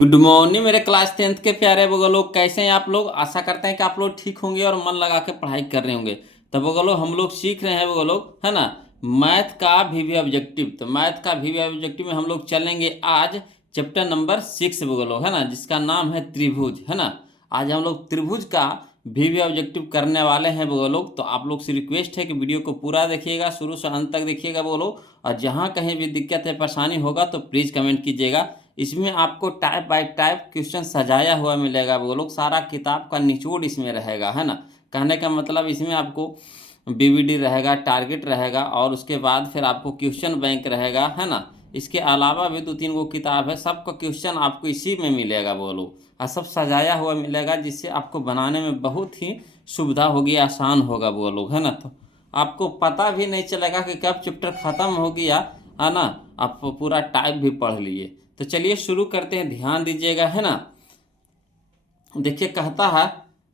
Good morning मेरे class 10th के प्यारे बगल लोग, कैसे हैं आप लोग। आशा करते हैं कि आप लोग ठीक होंगे और मन लगा के पढ़ाई कर रहे होंगे। तो बगल लोग हम लोग सीख रहे हैं बगल लोग, है ना, मैथ का वीवी ऑब्जेक्टिव। तो मैथ का वीवी ऑब्जेक्टिव में हम लोग चलेंगे आज चैप्टर नंबर 6 बगल लोग, है ना, जिसका नाम है त्रिभुज, है ना। आज हम लोग त्रिभुज का वीवी ऑब्जेक्टिव करने वाले हैं बगल लोग। तो आप लोग से रिक्वेस्ट है कि वीडियो को पूरा देखिएगा, शुरू से अंत तक देखिएगा बगल लोग। और जहाँ कहीं भी दिक्कत है, परेशानी होगा तो प्लीज़ कमेंट कीजिएगा। इसमें आपको टाइप बाय टाइप क्वेश्चन सजाया हुआ मिलेगा वो लोग, सारा किताब का निचोड़ इसमें रहेगा, है ना। कहने का मतलब इसमें आपको बीवीडी रहेगा, टारगेट रहेगा, और उसके बाद फिर आपको क्वेश्चन बैंक रहेगा, है ना। इसके अलावा भी 2-3 गो किताब है, सबका क्वेश्चन आपको इसी में मिलेगा वो लोग, और सब सजाया हुआ मिलेगा, जिससे आपको बनाने में बहुत ही सुविधा होगी, आसान होगा वो लोग, है ना। तो आपको पता भी नहीं चलेगा कि कब चैप्टर ख़त्म हो गया, है ना। आप पूरा टाइप भी पढ़ लिए। तो चलिए शुरू करते हैं, ध्यान दीजिएगा, है ना। देखिए कहता है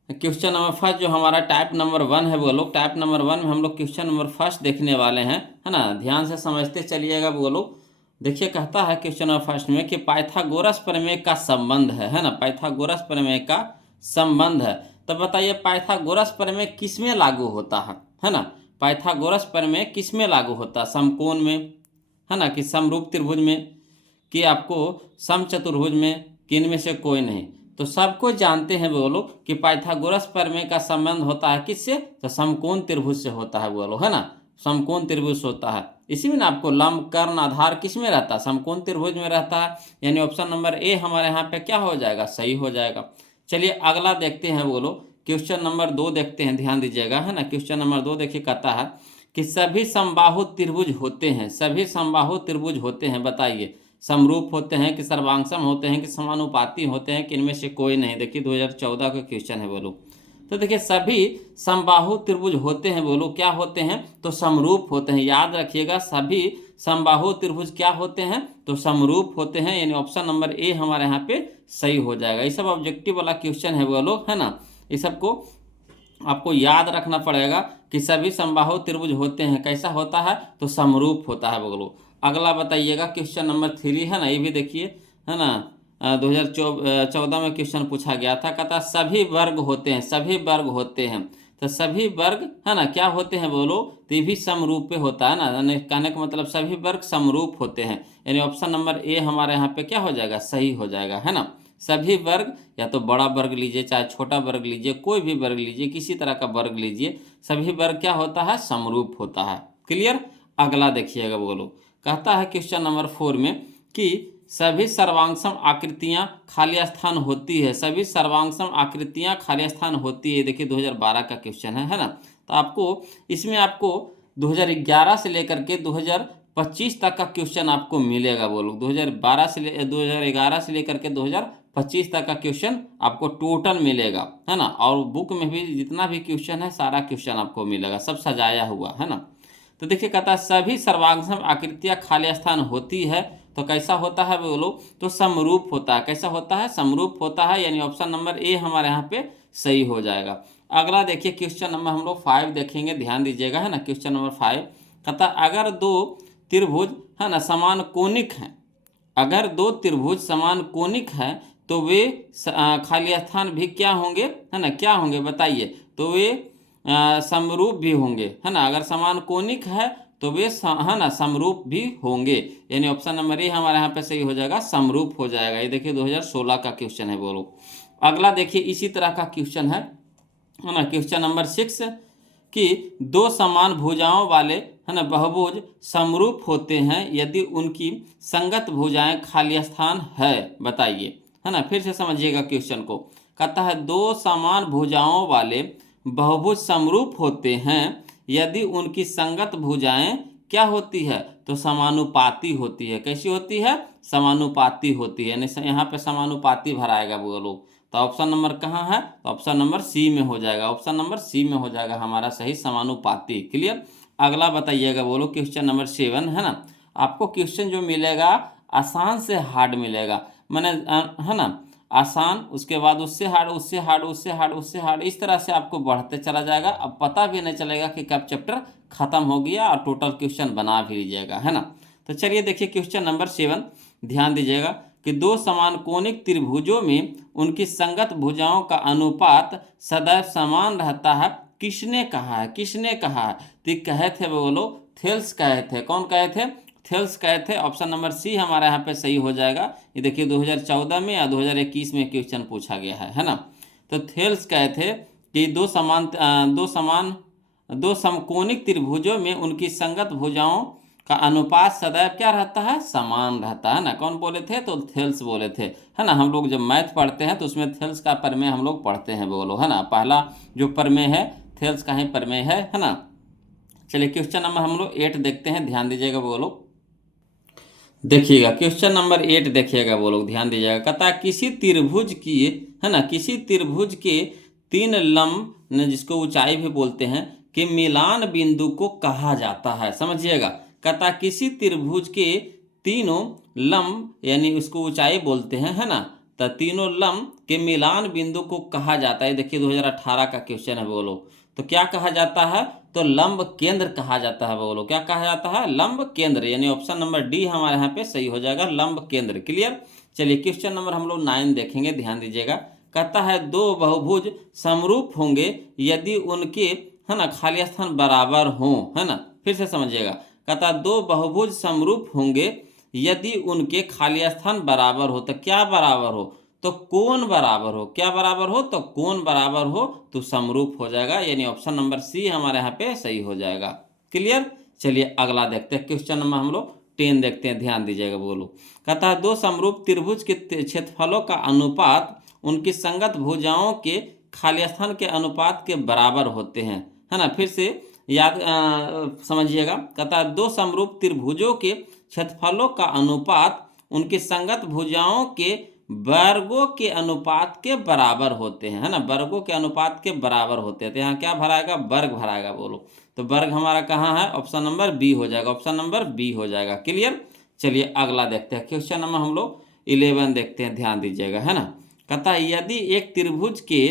क्वेश्चन नंबर फर्स्ट, जो हमारा टाइप नंबर 1 है वो लोग, टाइप नंबर 1 में हम लोग क्वेश्चन नंबर फर्स्ट देखने वाले हैं, है ना। ध्यान से समझते चलिएगा वो लोग। देखिए कहता है क्वेश्चन नंबर फर्स्ट में कि पाइथागोरस प्रमेय का संबंध है ना। पाइथागोरस प्रमेय का संबंध है। तो बताइए पाइथागोरस प्रमेय किस में लागू होता है ना। पाइथागोरस प्रमेय किस में लागू होता है, समकोण में, है ना, कि समरूप त्रिभुज में, कि आपको समचतुर्भुज में, कि इनमें से कोई नहीं। तो सबको जानते हैं वो लोग कि पाइथागोरस प्रमेय का संबंध होता है किससे, तो समकोण त्रिभुज से होता है वो लोग, है ना। समकोण त्रिभुज होता है। इसी में ना आपको लंब कर्ण आधार किस में रहता है, समकोण त्रिभुज में रहता है। यानी ऑप्शन नंबर ए हमारे यहाँ पे क्या हो जाएगा, सही हो जाएगा। चलिए अगला देखते हैं वो लोग, क्वेश्चन नंबर 2 देखते हैं, ध्यान दीजिएगा, है ना। क्वेश्चन नंबर 2 देखिए कहता है कि सभी समबाहु त्रिभुज होते हैं, सभी समबाहु त्रिभुज होते हैं, बताइए समरूप होते हैं कि सर्वांगसम होते हैं कि समानुपाती होते हैं कि इनमें से कोई नहीं। देखिए 2014 का क्वेश्चन है बोलो। तो देखिए सभी समबाहु त्रिभुज होते हैं बोलो, क्या होते हैं, तो समरूप होते हैं। याद रखिएगा सभी समबाहु त्रिभुज क्या होते हैं, तो समरूप होते हैं। यानी ऑप्शन नंबर ए हमारे यहाँ पे सही हो जाएगा। ये सब ऑब्जेक्टिव वाला क्वेश्चन है बोलो, है ना। ये सबको आपको याद रखना पड़ेगा कि सभी समबाहु त्रिभुज होते हैं, कैसा होता है, तो समरूप होता है बोलो। अगला बताइएगा क्वेश्चन नंबर 3 है ना, ये भी देखिए, है ना। 2014 में क्वेश्चन पूछा गया था, कहता सभी वर्ग होते हैं, सभी वर्ग होते हैं। तो सभी वर्ग, है ना, क्या होते हैं बोलो, तो ये भी समरूप पे होता है ना। यानी कहने का मतलब सभी वर्ग समरूप होते हैं। यानी ऑप्शन नंबर ए हमारे यहाँ पे क्या हो जाएगा, सही हो जाएगा, है ना। सभी वर्ग, या तो बड़ा वर्ग लीजिए चाहे छोटा वर्ग लीजिए, कोई भी वर्ग लीजिए, किसी तरह का वर्ग लीजिए, सभी वर्ग क्या होता है, समरूप होता है। क्लियर। अगला देखिएगा बोलो, कहता है क्वेश्चन नंबर 4 में कि सभी सर्वांगसम आकृतियां खाली स्थान होती है, सभी सर्वांगसम आकृतियां खाली स्थान होती है। देखिए 2012 का क्वेश्चन है ना। तो आपको इसमें आपको 2011 से लेकर के 2025 तक का क्वेश्चन आपको मिलेगा बोलो। 2011 से लेकर के 2025 तक का क्वेश्चन आपको टोटल मिलेगा, है ना। और बुक में भी जितना भी क्वेश्चन है सारा क्वेश्चन आपको मिलेगा, सब सजाया हुआ, है ना। तो देखिए कहता है सभी सर्वांगसम आकृतियां खाली स्थान होती है, तो कैसा होता है बोलो, तो समरूप होता है। कैसा होता है, समरूप होता है। यानी ऑप्शन नंबर ए हमारे यहाँ पे सही हो जाएगा। अगला देखिए क्वेश्चन नंबर हम लोग 5 देखेंगे, ध्यान दीजिएगा, है ना। क्वेश्चन नंबर 5 कहता अगर दो त्रिभुज, है ना, समान कोणिक हैं, अगर दो त्रिभुज समान कोणिक हैं तो वे खाली स्थान भी क्या होंगे, है ना, क्या होंगे बताइए, तो वे समरूप भी होंगे, है ना। अगर समान कोणिक है तो वे है ना समरूप भी होंगे। यानी ऑप्शन नंबर ए हमारे यहाँ पे सही हो जाएगा, समरूप हो जाएगा। ये देखिए 2016 का क्वेश्चन है बोलो। अगला देखिए इसी तरह का क्वेश्चन है ना, क्वेश्चन नंबर 6 कि दो समान भुजाओं वाले, है ना, बहुभुज समरूप होते हैं यदि उनकी संगत भुजाएं खाली स्थान है, बताइए, है ना। फिर से समझिएगा क्वेश्चन को। कहता है दो समान भुजाओं वाले बहुभुज समरूप होते हैं यदि उनकी संगत भुजाएं क्या होती है, तो समानुपाती होती है। कैसी होती है, समानुपाती होती है। यानी यहाँ पे समानुपाती भराएगा वो लोग। तो ऑप्शन नंबर कहाँ है, तो ऑप्शन नंबर सी में हो जाएगा, ऑप्शन नंबर सी में हो जाएगा हमारा सही, समानुपाती। क्लियर। अगला बताइएगा बोलो क्वेश्चन नंबर 7, है ना। आपको क्वेश्चन जो मिलेगा आसान से हार्ड मिलेगा, मैंने है ना, आसान, उसके बाद उससे हार्ड, उससे हार्ड, उससे हार्ड, उससे हार्ड, इस तरह से आपको बढ़ते चला जाएगा। अब पता भी नहीं चलेगा कि कब चैप्टर खत्म हो गया और टोटल क्वेश्चन बना भी लीजिएगा, है ना। तो चलिए देखिए क्वेश्चन नंबर 7, ध्यान दीजिएगा। कि दो समान कोणिक त्रिभुजों में उनकी संगत भुजाओं का अनुपात सदैव समान रहता है, किसने कहा है? किसने कहा है? तो ये कहे थे वो लोग, थेल्स कहे थे। कौन कहे थे? थेल्स कहे थे। ऑप्शन नंबर सी हमारा यहाँ पे सही हो जाएगा। ये देखिए 2014 में या 2021 में क्वेश्चन पूछा गया है ना। तो थेल्स कहे थे कि दो समकोणिक त्रिभुजों में उनकी संगत भुजाओं का अनुपात सदैव क्या रहता है? समान रहता है ना। कौन बोले थे? तो थेल्स बोले थे, है ना। हम लोग जब मैथ पढ़ते हैं तो उसमें थेल्स का प्रमेय हम लोग पढ़ते हैं बोलो, है ना। पहला जो प्रमेय है थेल्स का ही प्रमेय है ना। चलिए क्वेश्चन नंबर हम लोग 8 देखते हैं, ध्यान दीजिएगा बोलो। देखिएगा क्वेश्चन नंबर 8 देखिएगा वो लोग, ध्यान दीजिएगा। कहता है किसी त्रिभुज की, है ना, किसी त्रिभुज के 3 लंब, जिसको ऊंचाई भी बोलते हैं, कि मिलान बिंदु को कहा जाता है। समझिएगा, कहता है किसी त्रिभुज के तीनों लंब, यानी उसको ऊंचाई बोलते हैं, है ना। तो तीनों लंब के मिलान बिंदु को कहा जाता है। देखिए 2018 का क्वेश्चन है बोलो। तो क्या कहा जाता है? तो लंब केंद्र कहा जाता है बोलो। क्या कहा जाता है? लंब केंद्र, यानी ऑप्शन नंबर डी हमारे यहाँ पे सही हो जाएगा, लंब केंद्र। क्लियर। चलिए क्वेश्चन नंबर हम लोग 9 देखेंगे, ध्यान दीजिएगा। कहता है दो बहुभुज समरूप होंगे यदि उनके, है ना, खाली स्थान बराबर हों, है ना। फिर से समझिएगा, कहता है दो बहुभुज समरूप होंगे यदि उनके खाली स्थान बराबर हो। तो क्या बराबर हो? तो कोण बराबर हो। क्या बराबर हो? तो कोण बराबर हो, तो समरूप हो जाएगा, यानी ऑप्शन नंबर सी हमारे यहाँ पे सही हो जाएगा। क्लियर। चलिए अगला देखते हैं, क्वेश्चन नंबर हम लोग 10 देखते हैं, ध्यान दीजिएगा बोलो। कहता है दो समरूप त्रिभुज के क्षेत्रफलों का अनुपात उनकी संगत भुजाओं के खाली स्थान के अनुपात के बराबर होते हैं, है ना। फिर से याद समझिएगा। कहता है दो समरूप त्रिभुजों के क्षेत्रफलों का अनुपात उनकी संगत भुजाओं के वर्गों के अनुपात के बराबर होते हैं, है ना। वर्गों के अनुपात के बराबर होते हैं। तो यहाँ क्या भराएगा? वर्ग भराएगा बोलो। तो वर्ग हमारा कहाँ है? ऑप्शन नंबर बी हो जाएगा, ऑप्शन नंबर बी हो जाएगा। क्लियर। चलिए अगला देखते हैं, क्वेश्चन नंबर हम लोग 11 देखते हैं, ध्यान दीजिएगा, है ना। कहता है यदि एक त्रिभुज के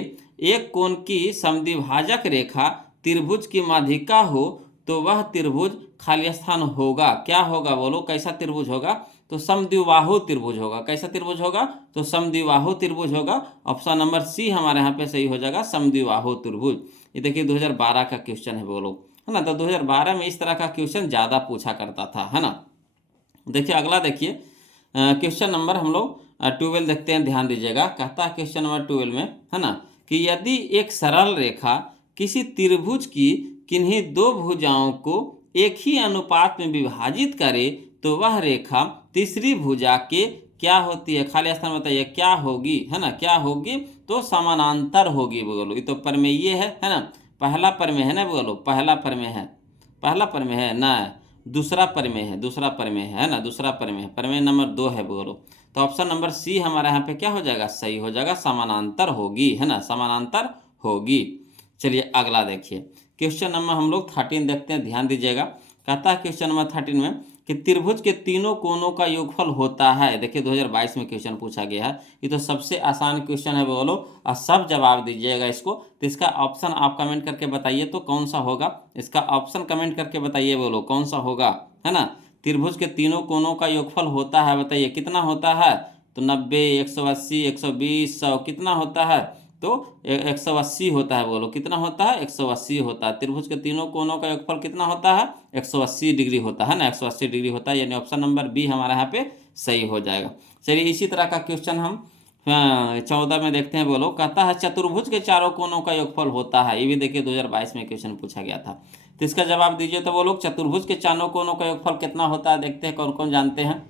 एक कोण की समद्विभाजक रेखा त्रिभुज की माध्यिका हो तो वह त्रिभुज खाली स्थान होगा। क्या होगा बोलो? कैसा त्रिभुज होगा? तो समद्विबाहु त्रिभुज होगा। कैसा त्रिभुज होगा? तो समद्विबाहु त्रिभुज होगा। ऑप्शन नंबर सी हमारे यहाँ पे सही हो जाएगा, समद्विबाहु त्रिभुज। ये देखिए 2012 का क्वेश्चन है बोलो, है ना। तो 2012 में इस तरह का क्वेश्चन ज़्यादा पूछा करता था, है ना। देखिए अगला देखिए, क्वेश्चन नंबर हम लोग 12 देखते हैं, ध्यान दीजिएगा। कहता है क्वेश्चन नंबर 12 में, है ना, कि यदि एक सरल रेखा किसी त्रिभुज की किन्हीं दो भुजाओं को एक ही अनुपात में विभाजित करे तो वह रेखा तीसरी भुजा के क्या होती है? खाली स्थान बताइए क्या होगी, है ना। क्या होगी? तो समानांतर होगी बोलो। ये तो प्रमेय ये है ना। पहला प्रमेय है ना बोलो, पहला प्रमेय है, पहला प्रमेय है ना, दूसरा प्रमेय है, दूसरा प्रमेय है ना, दूसरा प्रमेय है, प्रमेय नंबर 2 है बोलो। तो ऑप्शन नंबर सी हमारे यहाँ पे क्या हो जाएगा? सही हो जाएगा, समानांतर होगी, है ना, समानांतर होगी। चलिए अगला देखिए, क्वेश्चन नंबर हम लोग 13 देखते हैं, ध्यान दीजिएगा। कहता है क्वेश्चन नंबर 13 में कि त्रिभुज के तीनों कोणों का योगफल होता है। देखिए 2022 में क्वेश्चन पूछा गया है। ये तो सबसे आसान क्वेश्चन है बोलो, और सब जवाब दीजिएगा इसको। तो इसका ऑप्शन आप कमेंट करके बताइए तो कौन सा होगा। इसका ऑप्शन कमेंट करके बताइए बोलो कौन सा होगा, है ना। त्रिभुज के तीनों कोणों का योगफल होता है, बताइए कितना होता है? तो 90, 180, 120, 100 कितना होता है? तो 180 होता है बोलो। कितना होता है? 180 होता है। त्रिभुज के तीनों कोणों का योगफल कितना होता है? 180 डिग्री होता है ना, 180 डिग्री होता है, यानी ऑप्शन नंबर बी हमारा यहाँ पे सही हो जाएगा। चलिए इसी तरह का क्वेश्चन हम 14 में देखते हैं बोलो। कहता है चतुर्भुज के चारों कोणों का योगफल होता है। ये भी देखिए 2022 में क्वेश्चन पूछा गया था। तो इसका जवाब दीजिए तो वो लोग, चतुर्भुज के चारों कोणों का योगफल कितना होता है? देखते हैं कौन कौन जानते हैं,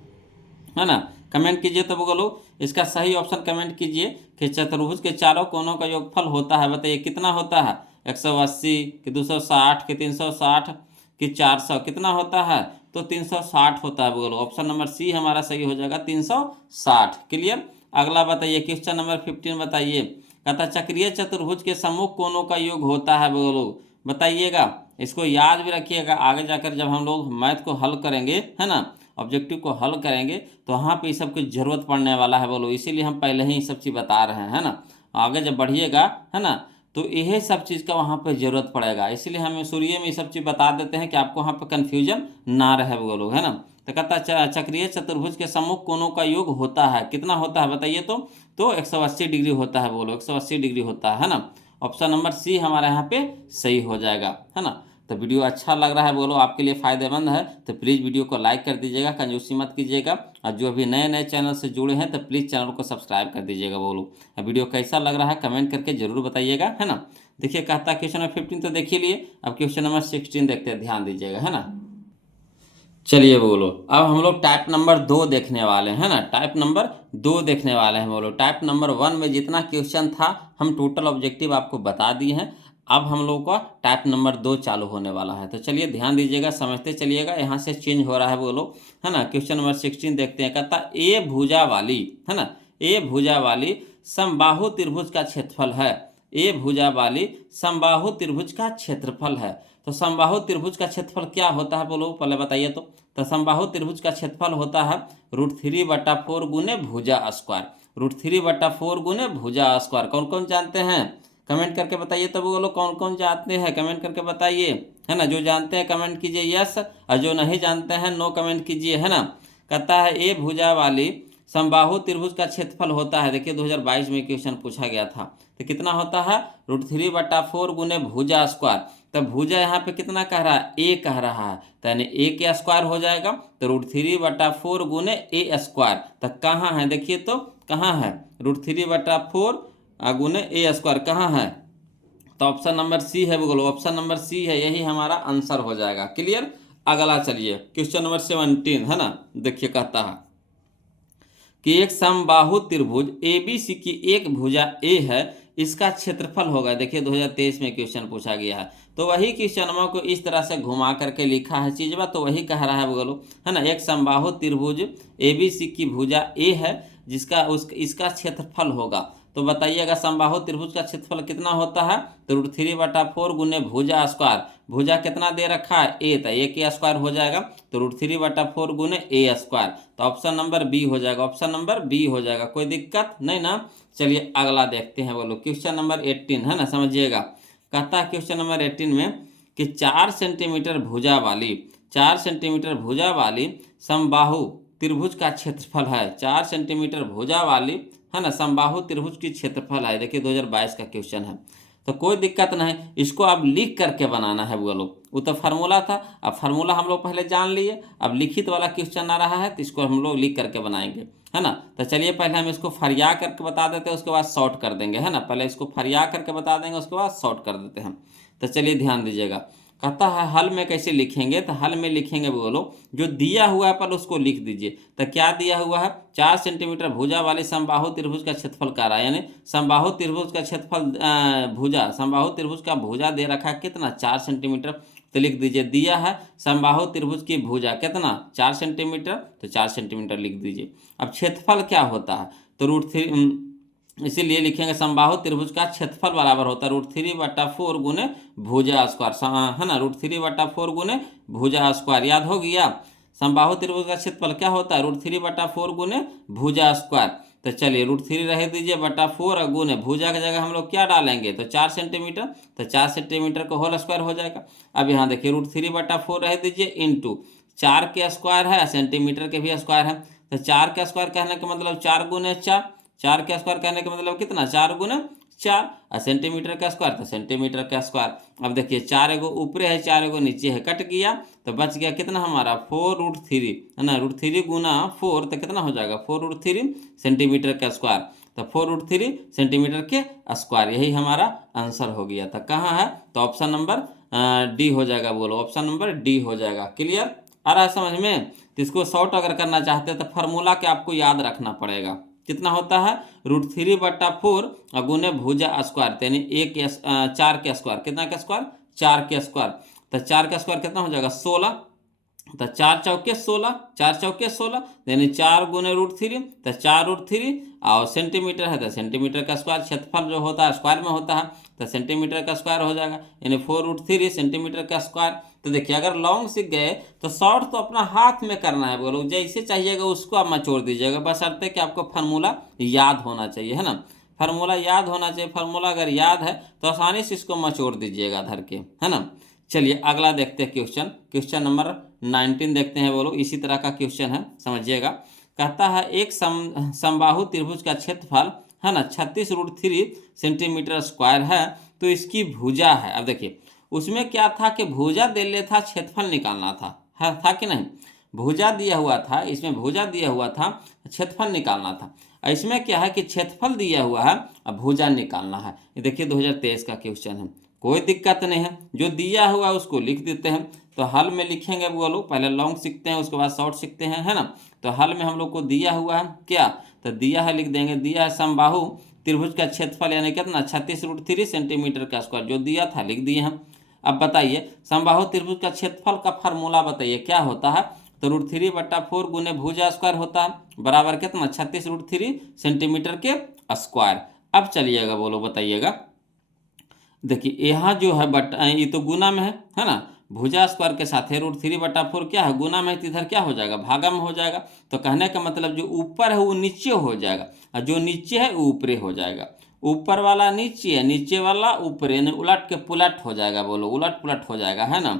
है ना। कमेंट कीजिए तो बोलो, इसका सही ऑप्शन कमेंट कीजिए कि चतुर्भुज के चारों कोणों का योगफल होता है। बताइए कितना होता है? 180 कि 260 कि 360 कि 400 कितना होता है? तो 360 होता है बोलो। ऑप्शन नंबर सी हमारा सही हो जाएगा, 360। क्लियर। अगला बताइए क्वेश्चन नंबर 15 बताइए। कहता चक्रीय चतुर्भुज के सम्मुख कोणों का योग होता है बोलो। बताइएगा, इसको याद भी रखिएगा, आगे जाकर जब हम लोग मैथ को हल करेंगे, है ना, ऑब्जेक्टिव को हल करेंगे तो वहाँ पे ये सब की जरूरत पड़ने वाला है बोलो। इसीलिए हम पहले ही सब चीज़ बता रहे हैं, है ना। आगे जब बढ़िएगा, है ना, तो यही सब चीज़ का वहाँ पे जरूरत पड़ेगा। इसीलिए हम शुरू में ये सब चीज़ बता देते हैं कि आपको वहाँ पे कन्फ्यूजन ना रहे बोलो, है ना। तो कहता है चक्रीय चतुर्भुज के सम्मुख कोणों का योग होता है, कितना होता है बताइए तो 180 डिग्री होता है, बोलो 180 डिग्री होता है ना। ऑप्शन नंबर सी हमारा यहाँ पे सही हो जाएगा, है ना। तो वीडियो अच्छा लग रहा है बोलो, आपके लिए फ़ायदेमंद है तो प्लीज़ वीडियो को लाइक कर दीजिएगा, कंजूसी मत कीजिएगा। और जो अभी नए नए चैनल से जुड़े हैं तो प्लीज़ चैनल को सब्सक्राइब कर दीजिएगा बोलो। वीडियो कैसा लग रहा है कमेंट करके जरूर बताइएगा, है ना। देखिए कहता है क्वेश्चन नंबर 15 तो देख ही लिए, अब क्वेश्चन नंबर 16 देखते हैं, ध्यान दीजिएगा, है ना। चलिए बोलो, अब हम लोग टाइप नंबर 2 देखने वाले हैं ना, टाइप नंबर 2 देखने वाले हैं बोलो। टाइप नंबर 1 में जितना क्वेश्चन था हम टोटल ऑब्जेक्टिव आपको बता दिए हैं, अब हम लोग का टाइप नंबर 2 चालू होने वाला है। तो चलिए ध्यान दीजिएगा, समझते चलिएगा, यहाँ से चेंज हो रहा है बोलो, है ना। क्वेश्चन नंबर 16 देखते हैं, कहता ए भुजा वाली, है ना, ए भुजा वाली समबाहु त्रिभुज का क्षेत्रफल है, ए भुजा वाली समबाहु त्रिभुज का क्षेत्रफल है। तो समबाहु त्रिभुज का क्षेत्रफल क्या होता है बोलो, पहले बताइए तो समबाहु त्रिभुज का क्षेत्रफल होता है √3/4 गुने भुजा स्क्वायर, √3/4 गुने भुजा स्क्वायर। कौन कौन जानते हैं कमेंट करके बताइए, तो बोलो कौन कौन जानते हैं कमेंट करके बताइए, है ना। जो जानते हैं कमेंट कीजिए यस, और जो नहीं जानते हैं नो कमेंट कीजिए, है ना। कहता है ए भुजा वाली समबाहु त्रिभुज का क्षेत्रफल होता है, देखिए 2022 में क्वेश्चन पूछा गया था, तो कितना होता है √3/4 गुने भुजा स्क्वायर। तो भुजा यहाँ पे कितना कह रहा है, ए कह रहा है, तो यानी ए के स्क्वायर हो जाएगा, तो √3/4 गुने ए स्क्वायर। तो कहाँ है देखिए, तो कहाँ है √3/4 गुने ए स्क्वायर कहाँ है, तो ऑप्शन नंबर सी है बोलो, ऑप्शन नंबर सी है, यही हमारा आंसर हो जाएगा। क्लियर। अगला चलिए क्वेश्चन नंबर 17, है ना। देखिए कहता है कि एक समबाहु त्रिभुज ABC की एक भुजा ए है, इसका क्षेत्रफल होगा, देखिए 2023 में क्वेश्चन पूछा गया है। तो वही क्वेश्चन को इस तरह से घुमा करके लिखा है चीजवा, तो वही कह रहा है बोलो, है ना। एक समबाहु त्रिभुज ABC की भुजा ए है जिसका इसका क्षेत्रफल होगा। तो बताइएगा समबाहु त्रिभुज का क्षेत्रफल कितना होता है, तो √3/4 गुने भुजा स्क्वायर, भुजा कितना दे रखा है ए, तो ए के स्क्वायर हो जाएगा, तो √3/4 गुने ए स्क्वायर। तो ऑप्शन नंबर बी हो जाएगा, ऑप्शन नंबर बी हो जाएगा, कोई दिक्कत नहीं ना। चलिए अगला देखते हैं बोलो, क्वेश्चन नंबर 18, है ना, समझिएगा। कहता है क्वेश्चन नंबर 18 में कि 4 सेंटीमीटर भुजा वाली, 4 सेंटीमीटर भुजा वाली समबाहु त्रिभुज का क्षेत्रफल है, 4 सेंटीमीटर भुजा वाली, है ना, समबाहु त्रिभुज की क्षेत्रफल है, देखिए 2022 का क्वेश्चन है। तो कोई दिक्कत नहीं, इसको अब लिख करके बनाना है बोलो, वो तो फार्मूला था, अब फार्मूला हम लोग पहले जान लिए, अब लिखित वाला क्वेश्चन आ रहा है तो इसको हम लोग लिख करके बनाएंगे, है ना। तो चलिए पहले हम इसको फरिया करके बता देते हैं, उसके बाद शॉर्ट कर देंगे, है ना। पहले इसको फरिया करके बता देंगे, उसके बाद शॉर्ट कर देते हैं। तो चलिए ध्यान दीजिएगा, कहता है हल में कैसे लिखेंगे, तो हल में लिखेंगे बोलो, जो दिया हुआ है पर उसको लिख दीजिए। तो क्या दिया हुआ है, 4 सेंटीमीटर भुजा वाली समबाहु त्रिभुज का क्षेत्रफल का रहा है, यानी समबाहु त्रिभुज का क्षेत्रफल भुजा, समबाहु त्रिभुज का भुजा दे रखा है कितना 4 सेंटीमीटर, तो लिख दीजिए दिया है समबाहु त्रिभुज की भुजा कितना 4 सेंटीमीटर, तो 4 सेंटीमीटर लिख दीजिए। अब क्षेत्रफल क्या होता है, तो √3, इसीलिए लिखेंगे समबाहु त्रिभुज का क्षेत्रफल बराबर होता है √3/4 गुने भुजा स्क्वायर, है ना, √3/4 गुने भुजा स्क्वायर, याद हो गया। समबाहु त्रिभुज का क्षेत्रफल क्या होता है √3/4 गुने भुजा स्क्वायर। तो चलिए √3 रह दीजिए बटा 4 गुने भुजा की जगह हम लोग क्या डालेंगे, तो 4 सेंटीमीटर, तो 4 सेंटीमीटर का होल स्क्वायर हो जाएगा। अब यहाँ देखिए √3/4 रह दीजिए इंटू 4 के स्क्वायर है, सेंटीमीटर के भी स्क्वायर है, तो 4 का स्क्वायर कहने का मतलब 4 गुने 4, 4 का स्क्वायर कहने का मतलब कितना 4 गुने 4, और सेंटीमीटर का स्क्वायर तो सेंटीमीटर का स्क्वायर। अब देखिए 4 एगो ऊपरे है 4 एगो नीचे है, कट गया, तो बच गया कितना हमारा 4√3, है ना, √3 गुना 4 तो कितना हो जाएगा 4√3 सेंटीमीटर का स्क्वायर, तो 4√3 सेंटीमीटर के स्क्वायर, यही हमारा आंसर हो गया था। कहाँ है, तो ऑप्शन नंबर डी हो जाएगा, बोलो ऑप्शन नंबर डी हो जाएगा। क्लियर आ रहा है समझ में। तो इसको शॉर्ट अगर करना चाहते हैं तो फार्मूला के आपको याद रखना पड़ेगा, कितना होता है √3/4 गुने भुजा स्क्वायर, यानी 4 के स्क्वायर, कितना का स्क्वायर 4 के स्क्वायर, तो 4 का स्क्वायर कितना हो जाएगा 16, तो 4 चौके 16, 4 चौके 16, यानी 4 गुने √3, तो 4√3, और सेंटीमीटर है तो सेंटीमीटर का स्क्वायर, क्षेत्रफल जो होता है स्क्वायर में होता है, तो सेंटीमीटर का स्क्वायर हो जाएगा, यानी 4√3 सेंटीमीटर का स्क्वायर। तो देखिए अगर लॉन्ग सीख गए तो शॉर्ट तो अपना हाथ में करना है, बोलो जैसे चाहिएगा उसको आप मचोड़ दीजिएगा, बस अर्थ है कि आपको फार्मूला याद होना चाहिए, है ना, फार्मूला याद होना चाहिए। फार्मूला अगर याद है तो आसानी से इसको मचोड़ दीजिएगा धर के, है ना। चलिए अगला देखते हैं क्वेश्चन, क्वेश्चन नंबर 19 देखते हैं। बोलो इसी तरह का क्वेश्चन है, समझिएगा। कहता है एक समबाहु त्रिभुज का क्षेत्रफल है ना 36√3 सेंटीमीटर स्क्वायर है, तो इसकी भुजा है। अब देखिए उसमें क्या था कि भुजा दे ले था, क्षेत्रफल निकालना था, है था कि नहीं। भुजा दिया हुआ था, इसमें भुजा दिया हुआ था, क्षेत्रफल निकालना था। इसमें क्या है कि क्षेत्रफल दिया हुआ है, अब भुजा निकालना है। ये देखिए 2023 का क्वेश्चन है, कोई दिक्कत नहीं है, जो दिया हुआ है उसको लिख देते हैं। तो हल में लिखेंगे वो लोग, पहले लॉन्ग सीखते हैं उसके बाद शॉर्ट सीखते हैं, है ना। तो हल में हम लोग को दिया हुआ है क्या, तो दिया है लिख देंगे, दिया है समबाहु त्रिभुज का क्षेत्रफल यानी कितना 36√3 सेंटीमीटर का स्क्वायर, जो दिया था लिख दिए हम। अब बताइए समबाहु त्रिभुज का क्षेत्रफल का फार्मूला बताइए क्या होता है, तो √3/4 गुने भुजा स्क्वायर होता है, बराबर कितना 36√3 सेंटीमीटर के स्क्वायर। अब चलिएगा बोलो बताइएगा, देखिए यहाँ जो है ये तो गुना में है ना, भुजा स्क्वायर के साथ है √3/4 क्या है, गुना में है, तो इधर क्या हो जाएगा, भागा में हो जाएगा। तो कहने का मतलब जो ऊपर है वो नीचे हो जाएगा, और जो नीचे है वो ऊपरे हो जाएगा। ऊपर वाला नीचे है, नीचे वाला ऊपर, यानी उलट के पुलट हो जाएगा। बोलो उलट पुलट हो जाएगा, है ना।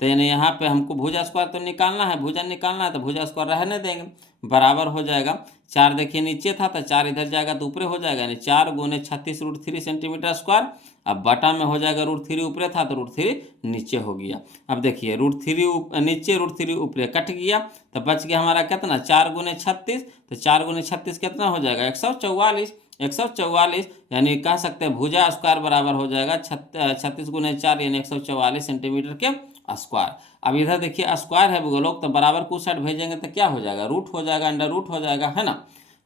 तो यानी यहाँ पे हमको भुजा स्क्वायर तो निकालना है, भुजा निकालना है, तो भुजा स्क्वायर रहने देंगे, बराबर हो जाएगा। 4 देखिए नीचे था, तो 4 इधर जाएगा तो ऊपरे हो जाएगा, यानी 4 गुने 36√3 सेंटीमीटर स्क्वायर। अब बटा में हो जाएगा, √3 ऊपरे था तो √3 नीचे हो गया। अब देखिए √3 नीचे, √3 ऊपरे कट गया, तो बच गया हमारा कितना 4 गुने 36, तो 4 गुने 36 कितना हो जाएगा 144। 144 यानी कह सकते हैं भुजा स्क्वायर बराबर हो जाएगा 36 गुने 4 यानी 144 सेंटीमीटर के स्क्वायर। अब इधर देखिए स्क्वायर है वो लोग, तो बराबर को साइड भेजेंगे तो क्या हो जाएगा, रूट हो जाएगा, अंडर रूट हो जाएगा, है ना।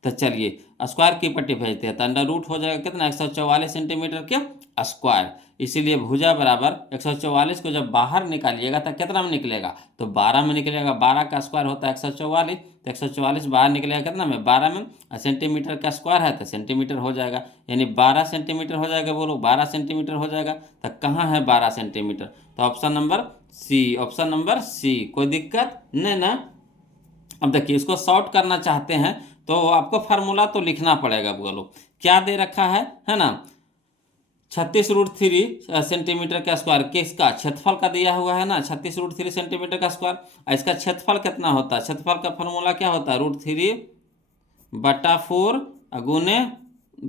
तो चलिए स्क्वायर की पट्टी भेजते हैं, तो अंडर रूट हो जाएगा कितना 144 सेंटीमीटर के स्क्वायर। इसीलिए भुजा बराबर 144 को जब बाहर निकालिएगा तो कितना में निकलेगा, तो 12 में निकलेगा। 12 का स्क्वायर होता है 144, तो 144 बाहर निकलेगा कितना में, 12 में। और सेंटीमीटर का स्क्वायर है तो सेंटीमीटर हो जाएगा, यानी 12 सेंटीमीटर हो जाएगा। बोलो 12 सेंटीमीटर हो जाएगा। तो कहाँ है 12 सेंटीमीटर, तो option number C, option number C, कोई दिक्कत नहीं ना। अब देखिए इसको शॉर्ट करना चाहते हैं तो आपको फार्मूला तो लिखना पड़ेगा। बोलो क्या दे रखा है ना, 36√3 सेंटीमीटर का स्क्वायर, किसका क्षेत्रफल का दिया हुआ है ना, 36√3 सेंटीमीटर का स्क्वायर। इसका क्षेत्रफल कितना होता है, क्षेत्रफल का फार्मूला क्या होता है, √3/4 गुने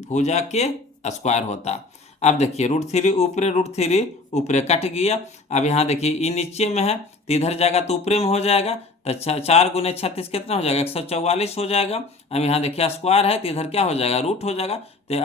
भुजा के स्क्वायर होता है। अब देखिए √3 ऊपरे, √3 ऊपरे कट गया। अब यहाँ देखिए ये नीचे में है तो इधर जाएगा तो ऊपरे में हो जाएगा, तो 4 गुने 36 कितना हो जाएगा 144 हो जाएगा। अब यहाँ देखिए स्क्वायर है तो इधर क्या हो जाएगा, रूट हो जाएगा। तो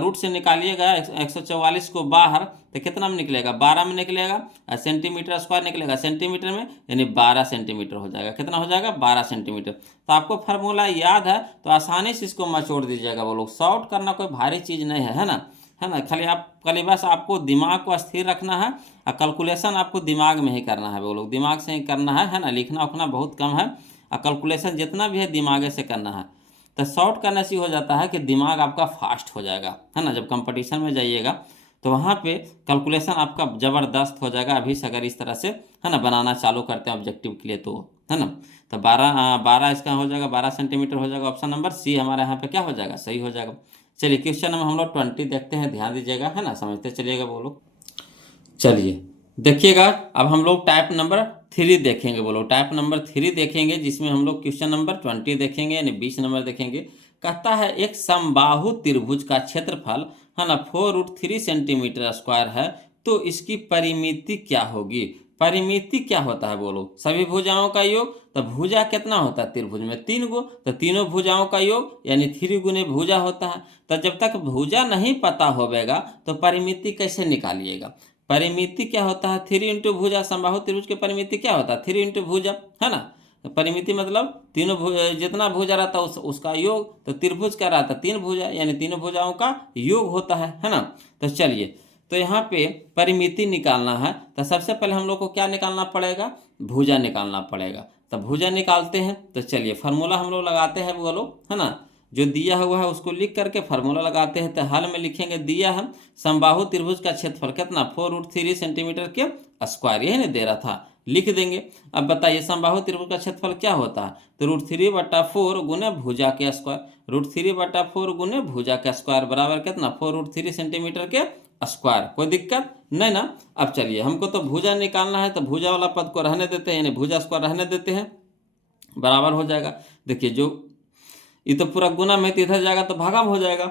रूट से निकालिएगा 144 को बाहर, तो कितना में निकलेगा 12 में निकलेगा, सेंटीमीटर स्क्वायर निकलेगा सेंटीमीटर में, यानी 12 सेंटीमीटर हो जाएगा। कितना हो जाएगा 12 सेंटीमीटर। तो आपको फार्मूला याद है तो आसानी से इसको मचोड़ दीजिएगा। वो लोग शॉर्ट करना कोई भारी चीज़ नहीं है ना, है ना। खाली बस आपको दिमाग को स्थिर रखना है, और कैलकुलेशन आपको दिमाग में ही करना है। वो लोग दिमाग से ही करना है ना, लिखना उखना बहुत कम है, और कैलकुलेशन जितना भी है दिमाग से करना है। तो शॉर्ट करने से हो जाता है कि दिमाग आपका फास्ट हो जाएगा, है ना। जब कंपटीशन में जाइएगा तो वहाँ पे कैलकुलेशन आपका ज़बरदस्त हो जाएगा। अभी से अगर इस तरह से है ना बनाना चालू करते हैं ऑब्जेक्टिव के लिए, तो है ना। तो 12 इसका हो जाएगा, 12 सेंटीमीटर हो जाएगा। ऑप्शन नंबर सी हमारे यहाँ पे क्या हो जाएगा, सही हो जाएगा। चलिए क्वेश्चन नंबर हम लोग 20 देखते हैं, ध्यान दीजिएगा, है ना, समझते चलिएगा वो लोग। चलिए देखिएगा अब हम लोग टाइप नंबर 3 देखेंगे। बोलो टाइप नंबर 3 देखेंगे, जिसमें हम लोग क्वेश्चन नंबर 20 देखेंगे, यानी 20 नंबर देखेंगे। कहता है एक समबाहु त्रिभुज का क्षेत्रफल है ना 4√3 सेंटीमीटर स्क्वायर है, तो इसकी परिमिति क्या होगी। परिमिति क्या होता है, बोलो सभी भुजाओं का योग। तो भुजा कितना होता है त्रिभुज में 3 गो, तो तीनों भुजाओं का योग यानी 3 गुने भुजा होता है। तो जब तक भुजा नहीं पता होगा तो परिमिति कैसे निकालिएगा। परिमिति क्या होता है 3 इंटू भुजा, समबाहु त्रिभुज की परिमिति क्या होता है 3 इंटू भुजा, है ना। तो परिमिति मतलब तीनों जितना भुजा रहता है उसका योग, तो त्रिभुज क्या रहता है 3 भुजा, यानी तीनों भुजाओं का योग होता है ना। तो चलिए तो यहाँ पे परिमिति निकालना है, तो सबसे पहले हम लोग को क्या निकालना पड़ेगा, भुजा निकालना पड़ेगा। तो भुजा निकालते हैं, तो चलिए फार्मूला हम लोग लगाते हैं वो लोग, है ना। जो दिया हुआ है उसको लिख करके फार्मूला लगाते हैं। तो हल में लिखेंगे, दिया है समबाहु त्रिभुज का क्षेत्रफल कितना 4√3 सेंटीमीटर के स्क्वायर, यही नहीं दे रहा था, लिख देंगे। अब बताइए समबाहु त्रिभुज का क्षेत्रफल क्या होता है, तो √3/4 गुने भुजा के स्क्वायर, √3/4 गुने भुजा का स्क्वायर बराबर कितना 4√3 सेंटीमीटर के स्क्वायर। कोई दिक्कत नहीं ना। अब चलिए, हमको तो भुजा निकालना है, तो भुजा वाला पद को रहने देते हैं, यानी भुजा स्क्वायर रहने देते हैं, बराबर हो जाएगा। देखिए जो ये तो पूरा गुना में, तो इधर जाएगा तो भागा में हो जाएगा।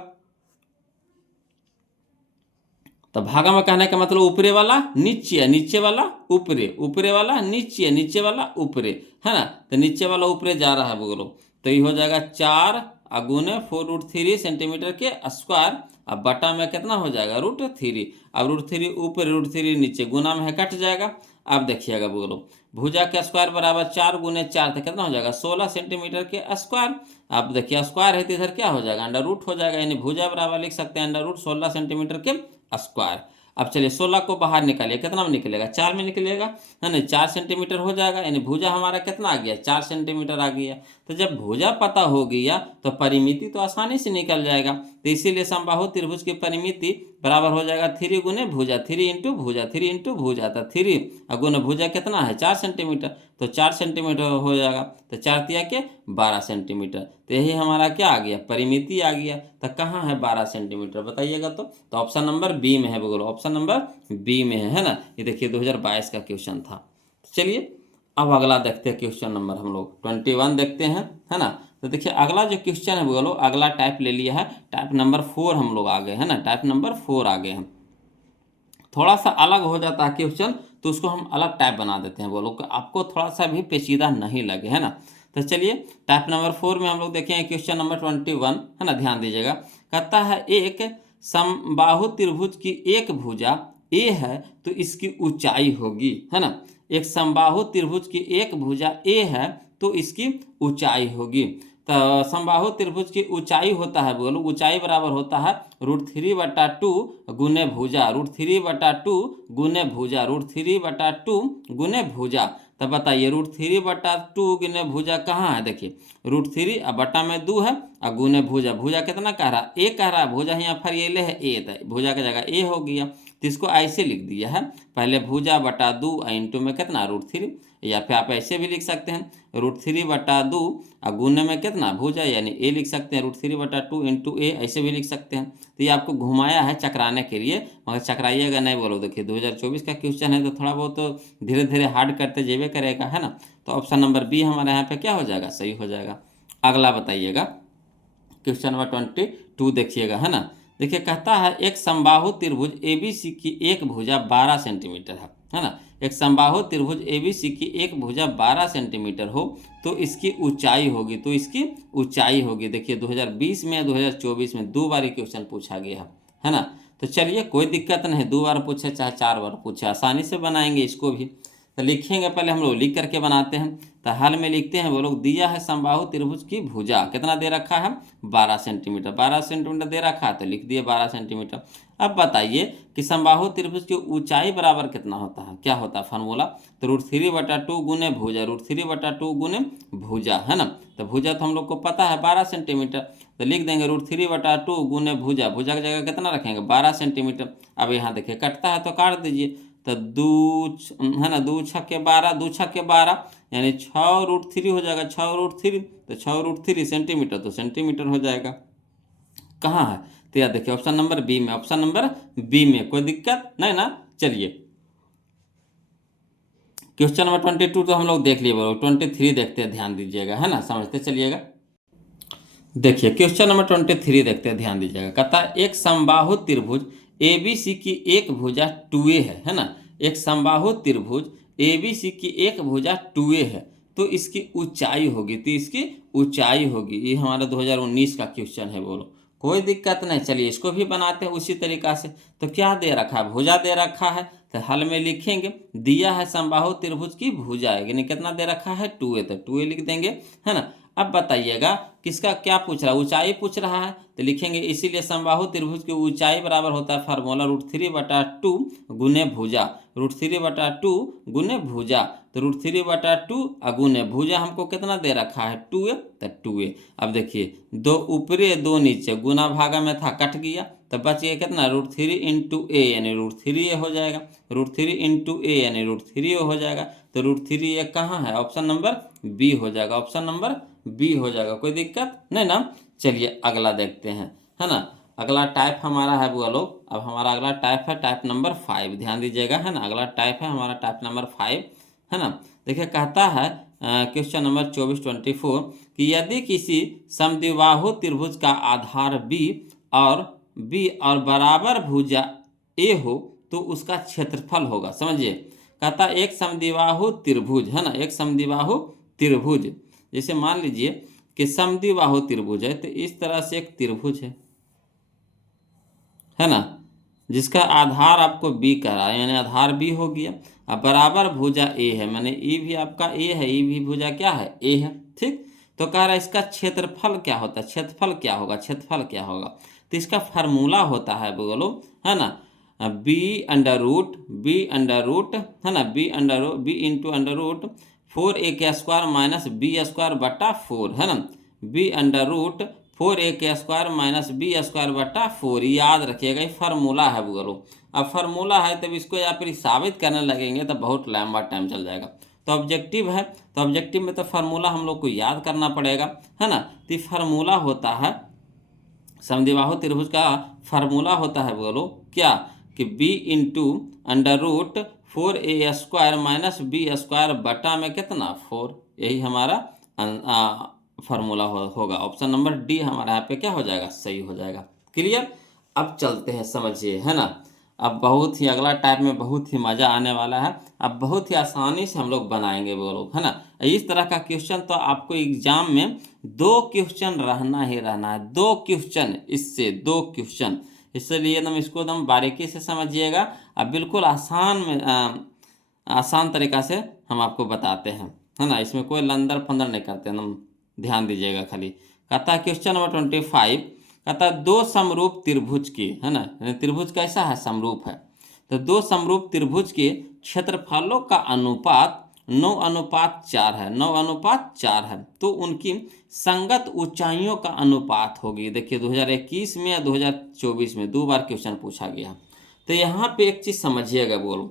तो भागा में कहने का मतलब ऊपरे वाला नीचे, नीचे वाला ऊपरे, ऊपरे वाला नीचे, नीचे वाला ऊपरे, है ना। तो नीचे वाला ऊपरे जा रहा है बोलो, तो ये हो जाएगा 4 गुने 4√3 सेंटीमीटर के स्क्वायर। अब बटा में कितना हो जाएगा √3। अब √3 ऊपर, √3 नीचे, गुना में है कट जाएगा। अब देखिएगा बोलो, भुजा के स्क्वायर बराबर 4 गुने 4, तो कितना हो जाएगा 16 सेंटीमीटर के स्क्वायर। अब देखिए स्क्वायर है तो इधर क्या हो जाएगा अंडर रूट हो जाएगा, यानी भुजा बराबर लिख सकते हैं अंडर रूट 16 सेंटीमीटर के स्क्वायर। अब चलिए 16 को बाहर निकालिए, कितना में निकलेगा 4 में निकलेगा, है ना। 4 सेंटीमीटर हो जाएगा, यानी भुजा हमारा कितना आ गया 4 सेंटीमीटर आ गया। तो जब भुजा पता हो गया तो परिमिति तो आसानी से निकल जाएगा। तो इसीलिए समबाहु त्रिभुज की परिमिति बराबर हो जाएगा 3 गुने भुजा, 3 इंटू भुजा, 3 इंटू भुजा, तो 3 गुने भुजा कितना है 4 सेंटीमीटर, तो 4 सेंटीमीटर हो जाएगा। तो 4 तिया के 12 सेंटीमीटर। तो यही हमारा क्या आ गया परिमिति आ गया। तो कहाँ है 12 सेंटीमीटर बताइएगा। तो ऑप्शन नंबर बी में है बोलो, ऑप्शन नंबर बी में है ना। ये देखिए 2022 का क्वेश्चन था। चलिए अब अगला देखते हैं क्वेश्चन नंबर हम लोग 21 देखते हैं, है ना। तो देखिए अगला जो क्वेश्चन है बोलो, अगला टाइप ले लिया है, टाइप नंबर 4 हम लोग आ गए, है ना। टाइप नंबर 4 आ गए हैं। थोड़ा सा अलग हो जाता है क्वेश्चन, तो उसको हम अलग टाइप बना देते हैं बोलो, आपको थोड़ा सा भी पेचीदा नहीं लगे, है ना। तो चलिए टाइप नंबर 4 में हम लोग देखेंगे क्वेश्चन नंबर 21, है ना। ध्यान दीजिएगा, कहता है एक समबाहु त्रिभुज की एक भुजा ए है तो इसकी ऊंचाई होगी, है ना। एक समबाहु त्रिभुज की एक भुजा ए है तो इसकी ऊंचाई होगी। तो समबाहु त्रिभुज की ऊंचाई होता है बोलो, ऊंचाई बराबर होता है √3/2 गुने भुजा, √3/2 गुने भुजा, √3/2 गुने भुजा। तब बताइए √3/2 गुने भुजा कहाँ है, देखिए √3 अब बटा में 2 है और गुने भुजा, भुजा कितना कह रहा है ए कह रहा है, भुजा यहाँ फरिएले है ए, तो भुजा की जगह ए हो गया। तो इसको ऐसे लिख दिया है, पहले भुजा बटा 2 इंटू में कितना √3, या फिर आप ऐसे भी लिख सकते हैं √3/2 और गुने में कितना भुजा, यानी ए लिख सकते हैं √3/2 इंटू ए, ऐसे भी लिख सकते हैं। तो ये आपको घुमाया है चकराने के लिए, मगर चकराइएगा नहीं बोलो। देखिए 2024 का क्वेश्चन है तो थोड़ा बहुत तो धीरे धीरे हार्ड करते जेबे करेगा, है ना। तो ऑप्शन नंबर बी हमारे यहाँ पे क्या हो जाएगा सही हो जाएगा। अगला बताइएगा क्वेश्चन नंबर 22 देखिएगा, है ना। देखिए कहता है एक समबाहु त्रिभुज ABC की एक भुजा 12 सेंटीमीटर है ना। एक समबाहु त्रिभुज ABC की एक भुजा 12 सेंटीमीटर हो तो इसकी ऊंचाई होगी, तो इसकी ऊंचाई होगी। देखिए 2020 में 2024 में 2 बार क्वेश्चन पूछा गया है ना। तो चलिए कोई दिक्कत नहीं, 2 बार पूछे चाहे 4 बार पूछे, आसानी से बनाएंगे इसको भी। तो लिखेंगे, पहले हम लोग लिख करके बनाते हैं। तो हाल में लिखते हैं वो लोग, दिया है समबाहु त्रिभुज की भुजा कितना दे रखा है 12 सेंटीमीटर, 12 सेंटीमीटर दे रखा है तो लिख दिए 12 सेंटीमीटर। अब बताइए कि समबाहु त्रिभुज की ऊंचाई बराबर कितना होता है, क्या होता है फार्मूला, तो √3/2 गुने भुजा, √3/2 गुने भुजा, है ना। तो भुजा तो हम लोग को पता है 12 सेंटीमीटर, तो लिख देंगे √3/2 गुने भुजा, भुजा की जगह कितना रखेंगे 12 सेंटीमीटर। अब यहाँ देखिए कटता है तो काट दीजिए, तो 2 है ना, 2 छक्के 12, 2 छक्के 12 यानी 6√3 हो जाएगा, 6√3, तो 6√3 सेंटीमीटर, तो सेंटीमीटर हो जाएगा। कहाँ है तो यार देखिए ऑप्शन नंबर बी में, ऑप्शन नंबर बी में, कोई दिक्कत नहीं ना। चलिए क्वेश्चन नंबर 22 तो हम लोग देख लिए, बोलो 23 देखते हैं, ध्यान दीजिएगा, है ना, समझते चलिएगा। देखिए क्वेश्चन नंबर 23 देखते हैं, ध्यान दीजिएगा। कहता है एक समबाहु त्रिभुज ABC की एक भुजा 2a है ना। एक समबाहु त्रिभुज ABC की एक भुजा 2a है तो इसकी ऊंचाई होगी, तो इसकी ऊंचाई होगी। ये हमारा 2019 का क्वेश्चन है, बोलो कोई दिक्कत नहीं। चलिए इसको भी बनाते हैं उसी तरीका से। तो क्या दे रखा है, भुजा दे रखा है, तो हल में लिखेंगे दिया है समबाहु त्रिभुज की भुजा, यानी कितना दे रखा है 2a, तो 2a लिख देंगे, है ना। अब बताइएगा किसका क्या पूछ रहा है, ऊंचाई पूछ रहा है, तो लिखेंगे इसीलिए समबाहु त्रिभुज की ऊंचाई बराबर होता है फार्मूला √3/2 गुने भुजा, √3/2 गुने भुजा, तो √3/2 गुने भुजा हमको कितना दे रखा है 2a, तो 2a। अब देखिए 2 ऊपरे 2 नीचे, गुना भागा में था कट गया, तो बच गया कितना √3 इंटू ए, यानी √3a हो जाएगा, √3 इंटू ए यानी √3a हो जाएगा। तो √3a कहाँ है, ऑप्शन नंबर बी हो जाएगा, ऑप्शन नंबर बी हो जाएगा, कोई दिक्कत नहीं ना। चलिए अगला देखते हैं, है ना। अगला टाइप हमारा है वो लोग, अब हमारा अगला टाइप है टाइप नंबर 5, ध्यान दीजिएगा, है ना। अगला टाइप है हमारा टाइप नंबर 5, है ना। देखिए कहता है क्वेश्चन नंबर 24 कि यदि किसी समद्विबाहु त्रिभुज का आधार बी और बराबर भुजा ए हो तो उसका क्षेत्रफल होगा। समझिए, कहता एक समद्विबाहु त्रिभुज, है ना, एक समद्विबाहु त्रिभुज, जैसे मान लीजिए कि समद्विबाहु त्रिभुज है, तो इस तरह से एक त्रिभुज है ना, जिसका आधार आपको बी कह रहा है, यानी आधार बी हो गया। अब बराबर भुजा ए है, माने ई भी आपका ए है, ई भी भुजा क्या है, ए है, ठीक। तो कह रहा है इसका क्षेत्रफल क्या होता है, क्षेत्रफल क्या होगा, क्षेत्रफल क्या होगा। तो इसका फार्मूला होता है बोलो, है ना, बी अंडर रूट, है ना, B into under root 4a² minus B square बटा 4, है ना, be under root 4a² - b² बटा 4। याद रखिएगा, ये फार्मूला है बोलो। अब फार्मूला है तब इसको या फिर साबित करने लगेंगे तो बहुत लंबा टाइम चल जाएगा। तो ऑब्जेक्टिव है, तो ऑब्जेक्टिव में तो फार्मूला हम लोग को याद करना पड़ेगा, है ना। तो ये फार्मूला होता है, समद्विबाहु त्रिभुज का फार्मूला होता है बोलो क्या, कि b into under root 4a² minus b² बटा में कितना 4, यही हमारा फार्मूला होगा। ऑप्शन नंबर डी हमारा यहाँ पे क्या हो जाएगा, सही हो जाएगा। क्लियर। अब चलते हैं, समझिए, है ना। अब बहुत ही अगला टाइप में बहुत ही मज़ा आने वाला है। अब बहुत ही आसानी से हम लोग बनाएंगे वो लोग, है ना। इस तरह का क्वेश्चन तो आपको एग्जाम में 2 क्वेश्चन रहना ही रहना है, 2 क्वेश्चन, इससे 2 क्वेश्चन, इसलिए एकदम इसको एकदम बारीकी से समझिएगा। अब बिल्कुल आसान तरीका से हम आपको बताते हैं, है ना, इसमें कोई लंदर फंदर नहीं करते, एकदम ध्यान दीजिएगा खाली। कहता है क्वेश्चन नंबर 25, कहता है 2 समरूप त्रिभुज की, है ना, त्रिभुज कैसा है, समरूप है, तो 2 समरूप त्रिभुज के क्षेत्रफलों का अनुपात 9:4 है, 9:4 है, तो उनकी संगत ऊंचाइयों का अनुपात होगी। देखिए 2021 में या 2024 में 2 बार क्वेश्चन पूछा गया। तो यहाँ पे एक चीज समझिएगा बोलो,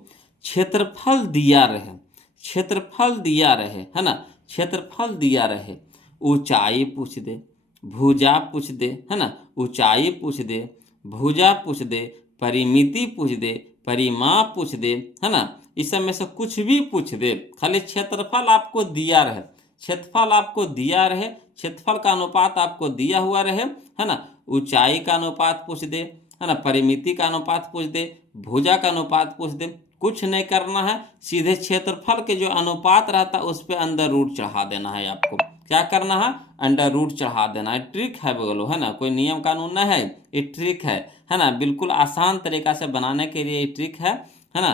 क्षेत्रफल दिया रहे, क्षेत्रफल दिया रहे, है ना, क्षेत्रफल दिया रहे, ऊंचाई पूछ दे, भुजा पूछ दे, है ना, ऊंचाई पूछ दे, भुजा पूछ दे, परिमिति पूछ दे, परिमाप पूछ दे, है ना, इस सब में से कुछ भी पूछ दे, खाली क्षेत्रफल आपको दिया रहे, क्षेत्रफल आपको दिया रहे, क्षेत्रफल का अनुपात आपको दिया हुआ रहे, है ना, ऊंचाई का अनुपात पूछ दे, है ना, परिमिति का अनुपात पूछ दे, भुजा का अनुपात पूछ दे, कुछ नहीं करना है, सीधे क्षेत्रफल के जो अनुपात रहता है उस पर अंडर रूट चढ़ा देना है। आपको क्या करना है, अंडर रूट चढ़ा देना है। ट्रिक है बोलो, है ना, कोई नियम कानून नहीं है, ये ट्रिक है ना, बिल्कुल आसान तरीका से बनाने के लिए ये ट्रिक है ना।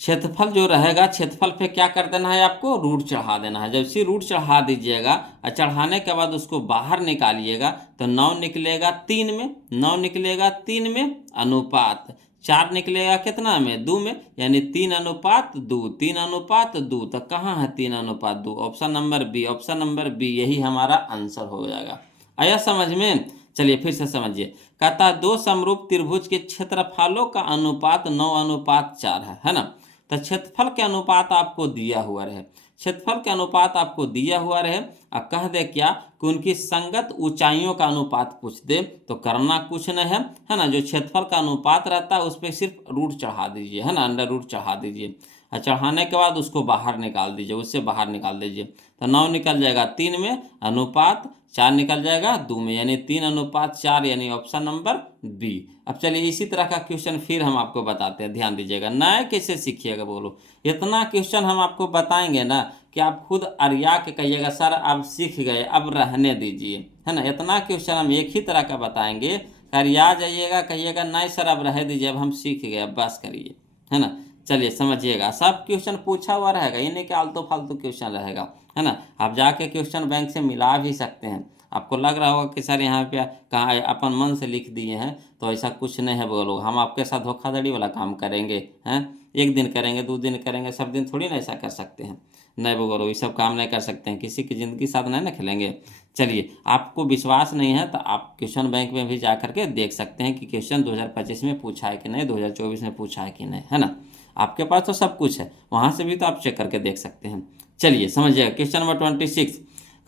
क्षेत्रफल जो रहेगा, क्षेत्रफल पे क्या कर देना है, आपको रूट चढ़ा देना है। जब से रूट चढ़ा दीजिएगा और चढ़ाने के बाद उसको बाहर निकालिएगा तो 9 निकलेगा 3 में, 9 निकलेगा 3 में, अनुपात 4 निकलेगा कितना में, 2 में, यानी 3:2, 3:2। तो कहाँ है 3:2, option number B, option number B, यही हमारा आंसर हो जाएगा। आया समझ में। चलिए फिर से समझिए, कहता है 2 समरूप त्रिभुज के क्षेत्रफलों का अनुपात 9:4 है ना। तो क्षेत्रफल के अनुपात आपको दिया हुआ रहे, क्षेत्रफल के अनुपात आपको दिया हुआ रहे, और कह दे क्या कि उनकी संगत ऊंचाइयों का अनुपात पूछ दे, तो करना कुछ नहीं है ना, जो क्षेत्रफल का अनुपात रहता है उस पर सिर्फ रूट चढ़ा दीजिए, है ना, अंडर रूट चढ़ा दीजिए, और चढ़ाने के बाद उसको बाहर निकाल दीजिए, उससे बाहर निकाल दीजिए, तो 9 निकल जाएगा 3 में, अनुपात 4 निकल जाएगा 2 में, यानी 3:4, यानी ऑप्शन नंबर बी। अब चलिए इसी तरह का क्वेश्चन फिर हम आपको बताते हैं, ध्यान दीजिएगा, नए कैसे सीखिएगा बोलो। इतना क्वेश्चन हम आपको बताएंगे ना कि आप खुद अरिया के कहिएगा सर आप सीख गए, अब रहने दीजिए, है ना। इतना क्वेश्चन हम एक ही तरह का बताएंगे, अरिया जाइएगा कहिएगा नहीं सर अब रह दीजिए, अब हम सीख गए, अब बस करिए, है ना। चलिए समझिएगा, सब क्वेश्चन पूछा हुआ रहेगा, ये नहीं कि आलतू फालतू क्वेश्चन रहेगा, है ना। आप जाके क्वेश्चन बैंक से मिला भी सकते हैं। आपको लग रहा होगा कि सर यहाँ पे कहाँ अपन मन से लिख दिए हैं, तो ऐसा कुछ नहीं है बोलो, हम आपके साथ धोखाधड़ी वाला काम करेंगे, हैं, एक दिन करेंगे, 2 दिन करेंगे, सब दिन थोड़ी ना ऐसा कर सकते हैं, नहीं बोलो, ये सब काम नहीं कर सकते हैं, किसी की ज़िंदगी साथ नहीं ना खेलेंगे। चलिए आपको विश्वास नहीं है तो आप क्वेश्चन बैंक में भी जा करके देख सकते हैं कि क्वेश्चन 2025 में पूछा है कि नहीं, 2024 में पूछा है कि नहीं, है ना। आपके पास तो सब कुछ है, वहाँ से भी तो आप चेक करके देख सकते हैं। चलिए समझिएगा, क्वेश्चन नंबर 26,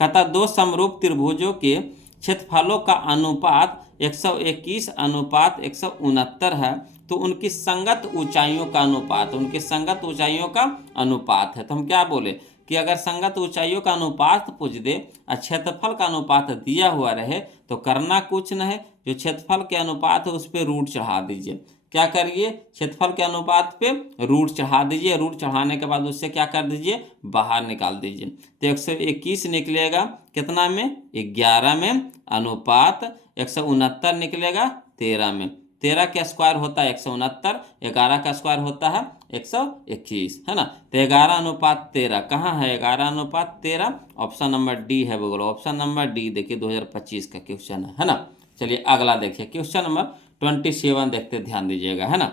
कहता 2 समरूप त्रिभुजों के क्षेत्रफलों का अनुपात 121 अनुपात 169 है, तो उनकी संगत ऊंचाइयों का अनुपात, उनकी संगत ऊंचाइयों का अनुपात है। तो हम क्या बोले कि अगर संगत ऊंचाइयों का अनुपात पूछ दे और क्षेत्रफल का अनुपात दिया हुआ रहे तो करना कुछ न है, जो क्षेत्रफल के अनुपात है उस पर रूट चढ़ा दीजिए। क्या करिए, क्षेत्रफल के अनुपात पे रूट चढ़ा दीजिए। रूट चढ़ाने के बाद उससे क्या कर दीजिए, बाहर निकाल दीजिए। तो 121 निकलेगा कितना में, 11 में, अनुपात 169 निकलेगा 13 में। 13 का स्क्वायर होता है 169, 11 का स्क्वायर होता है 121, है ना। तो 11 अनुपात 13 कहाँ है, 11 अनुपात 13 ऑप्शन नंबर डी है बोलो। ऑप्शन नंबर डी देखिए 2025 का क्वेश्चन है ना। चलिए अगला देखिए क्वेश्चन नंबर 27 देखते, ध्यान दीजिएगा, है ना।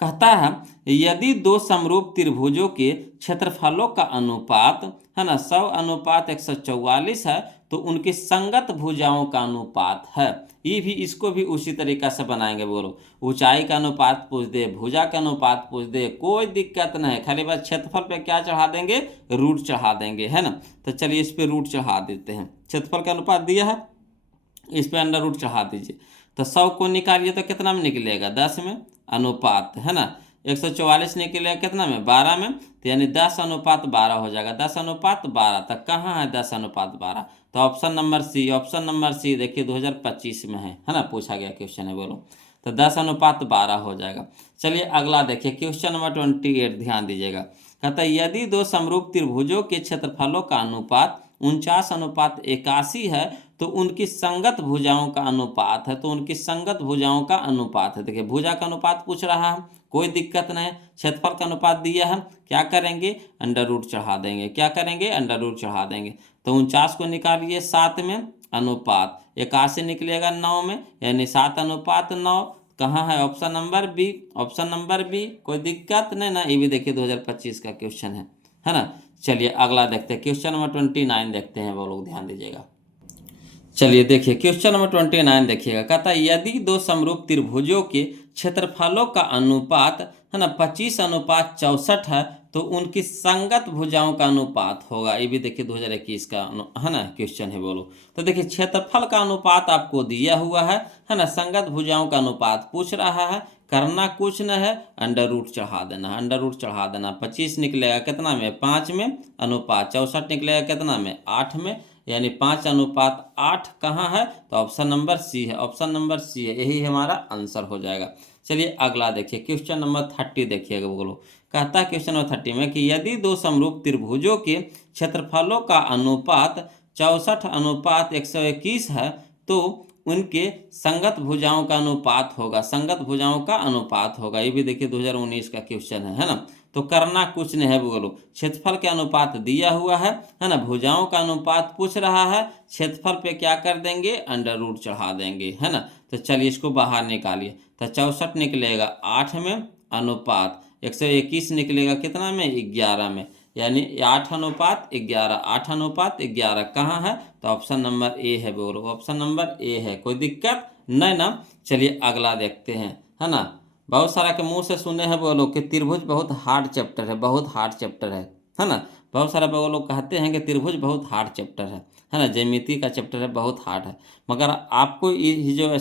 कहता है यदि दो समरूप त्रिभुजों के क्षेत्रफलों का अनुपात, है ना, 100 अनुपात 144 है, तो उनकी संगत भुजाओं का अनुपात है। ये भी, इसको भी उसी तरीका से बनाएंगे बोलो। ऊंचाई का अनुपात पूछ दे, भुजा का अनुपात पूछ दे, कोई दिक्कत नहीं है, खाली बस क्षेत्रफल पे क्या चढ़ा देंगे, रूट चढ़ा देंगे, है ना। तो चलिए इस पे रूट चढ़ा देते हैं। क्षेत्रफल का अनुपात दिया है, इस पे अंडर रूट चढ़ा दीजिए। तो 100 को निकालिए तो कितना में निकलेगा, 10 में, अनुपात, है ना। 144 निकलेगा कितना में, 12 में, तो यानी 10 अनुपात 12 हो जाएगा। 10 अनुपात 12 तक कहाँ है, 10 अनुपात 12, तो option number C, option number C देखिए 2025 में है ना, पूछा गया क्वेश्चन है बोलो। तो 10 अनुपात 12 हो जाएगा। चलिए अगला देखिए क्वेश्चन नंबर 28, ध्यान दीजिएगा। कहता है यदि दो समरूप त्रिभुजों के क्षेत्रफलों का अनुपात 49 अनुपात 81 है, तो उनकी संगत भुजाओं का अनुपात है। तो उनकी संगत भुजाओं का अनुपात है। देखिए भुजा का अनुपात पूछ रहा है, कोई दिक्कत नहीं। क्षेत्रफल का अनुपात दिया है, क्या करेंगे, अंडर रूट चढ़ा देंगे। क्या करेंगे, अंडर रूट चढ़ा देंगे। तो 49 को निकालिए 7 में, अनुपात 81 निकलेगा 9 में, यानी 7 अनुपात 9 कहाँ है, option number B, option number B, कोई दिक्कत नहीं ना। ये भी देखिए 2025 का क्वेश्चन है ना। चलिए अगला देखते हैं क्वेश्चन नंबर 29 देखते हैं वो लोग, ध्यान दीजिएगा। चलिए देखिए क्वेश्चन नंबर 29 देखिएगा। कहता है यदि दो समरूप त्रिभुजों के क्षेत्रफलों का अनुपात, है ना, 25 अनुपात 64 है, तो उनकी संगत भुजाओं का अनुपात होगा। ये भी देखिए 2021 का है ना क्वेश्चन है बोलो। तो देखिए क्षेत्रफल का अनुपात आपको दिया हुआ है ना, संगत भुजाओं का अनुपात पूछ रहा है। करना कुछ न है, अंडर रूट चढ़ा देना, अंडर रूट चढ़ा देना। 25 निकलेगा कितना में, 5 में, अनुपात 64 निकलेगा कितना में, 8 में, यानी 5 अनुपात 8 कहाँ है, तो ऑप्शन नंबर सी है, ऑप्शन नंबर सी है, यही हमारा आंसर हो जाएगा। चलिए अगला देखिए क्वेश्चन नंबर 30 देखिएगा बोलो। कहता है क्वेश्चन नंबर 30 में कि यदि दो समरूप त्रिभुजों के क्षेत्रफलों का अनुपात 64 अनुपात 121 है, तो उनके संगत भुजाओं का अनुपात होगा, संगत भुजाओं का अनुपात होगा। ये भी देखिए 2019 का क्वेश्चन है ना। तो करना कुछ नहीं है बोलो, क्षेत्रफल के अनुपात दिया हुआ है ना, भुजाओं का अनुपात पूछ रहा है, क्षेत्रफल पे क्या कर देंगे, अंडर रूट चढ़ा देंगे, है ना। तो चलिए इसको बाहर निकालिए। तो 64 निकलेगा 8 में, अनुपात 121 निकलेगा कितना में, 11 में, यानी 8 अनुपात 11, 8 अनुपात 11 कहाँ है, तो ऑप्शन नंबर ए है बोलो, ऑप्शन नंबर ए है, कोई दिक्कत नहीं ना। चलिए अगला देखते हैं, है ना। बहुत सारा के मुंह से सुने हैं वो लोग कि त्रिभुज बहुत हार्ड चैप्टर है, बहुत हार्ड चैप्टर है ना। बहुत सारा वो लोग कहते हैं कि त्रिभुज बहुत हार्ड चैप्टर है ना, ज्यामिति का चैप्टर है, बहुत हार्ड है। मगर आपको ये जो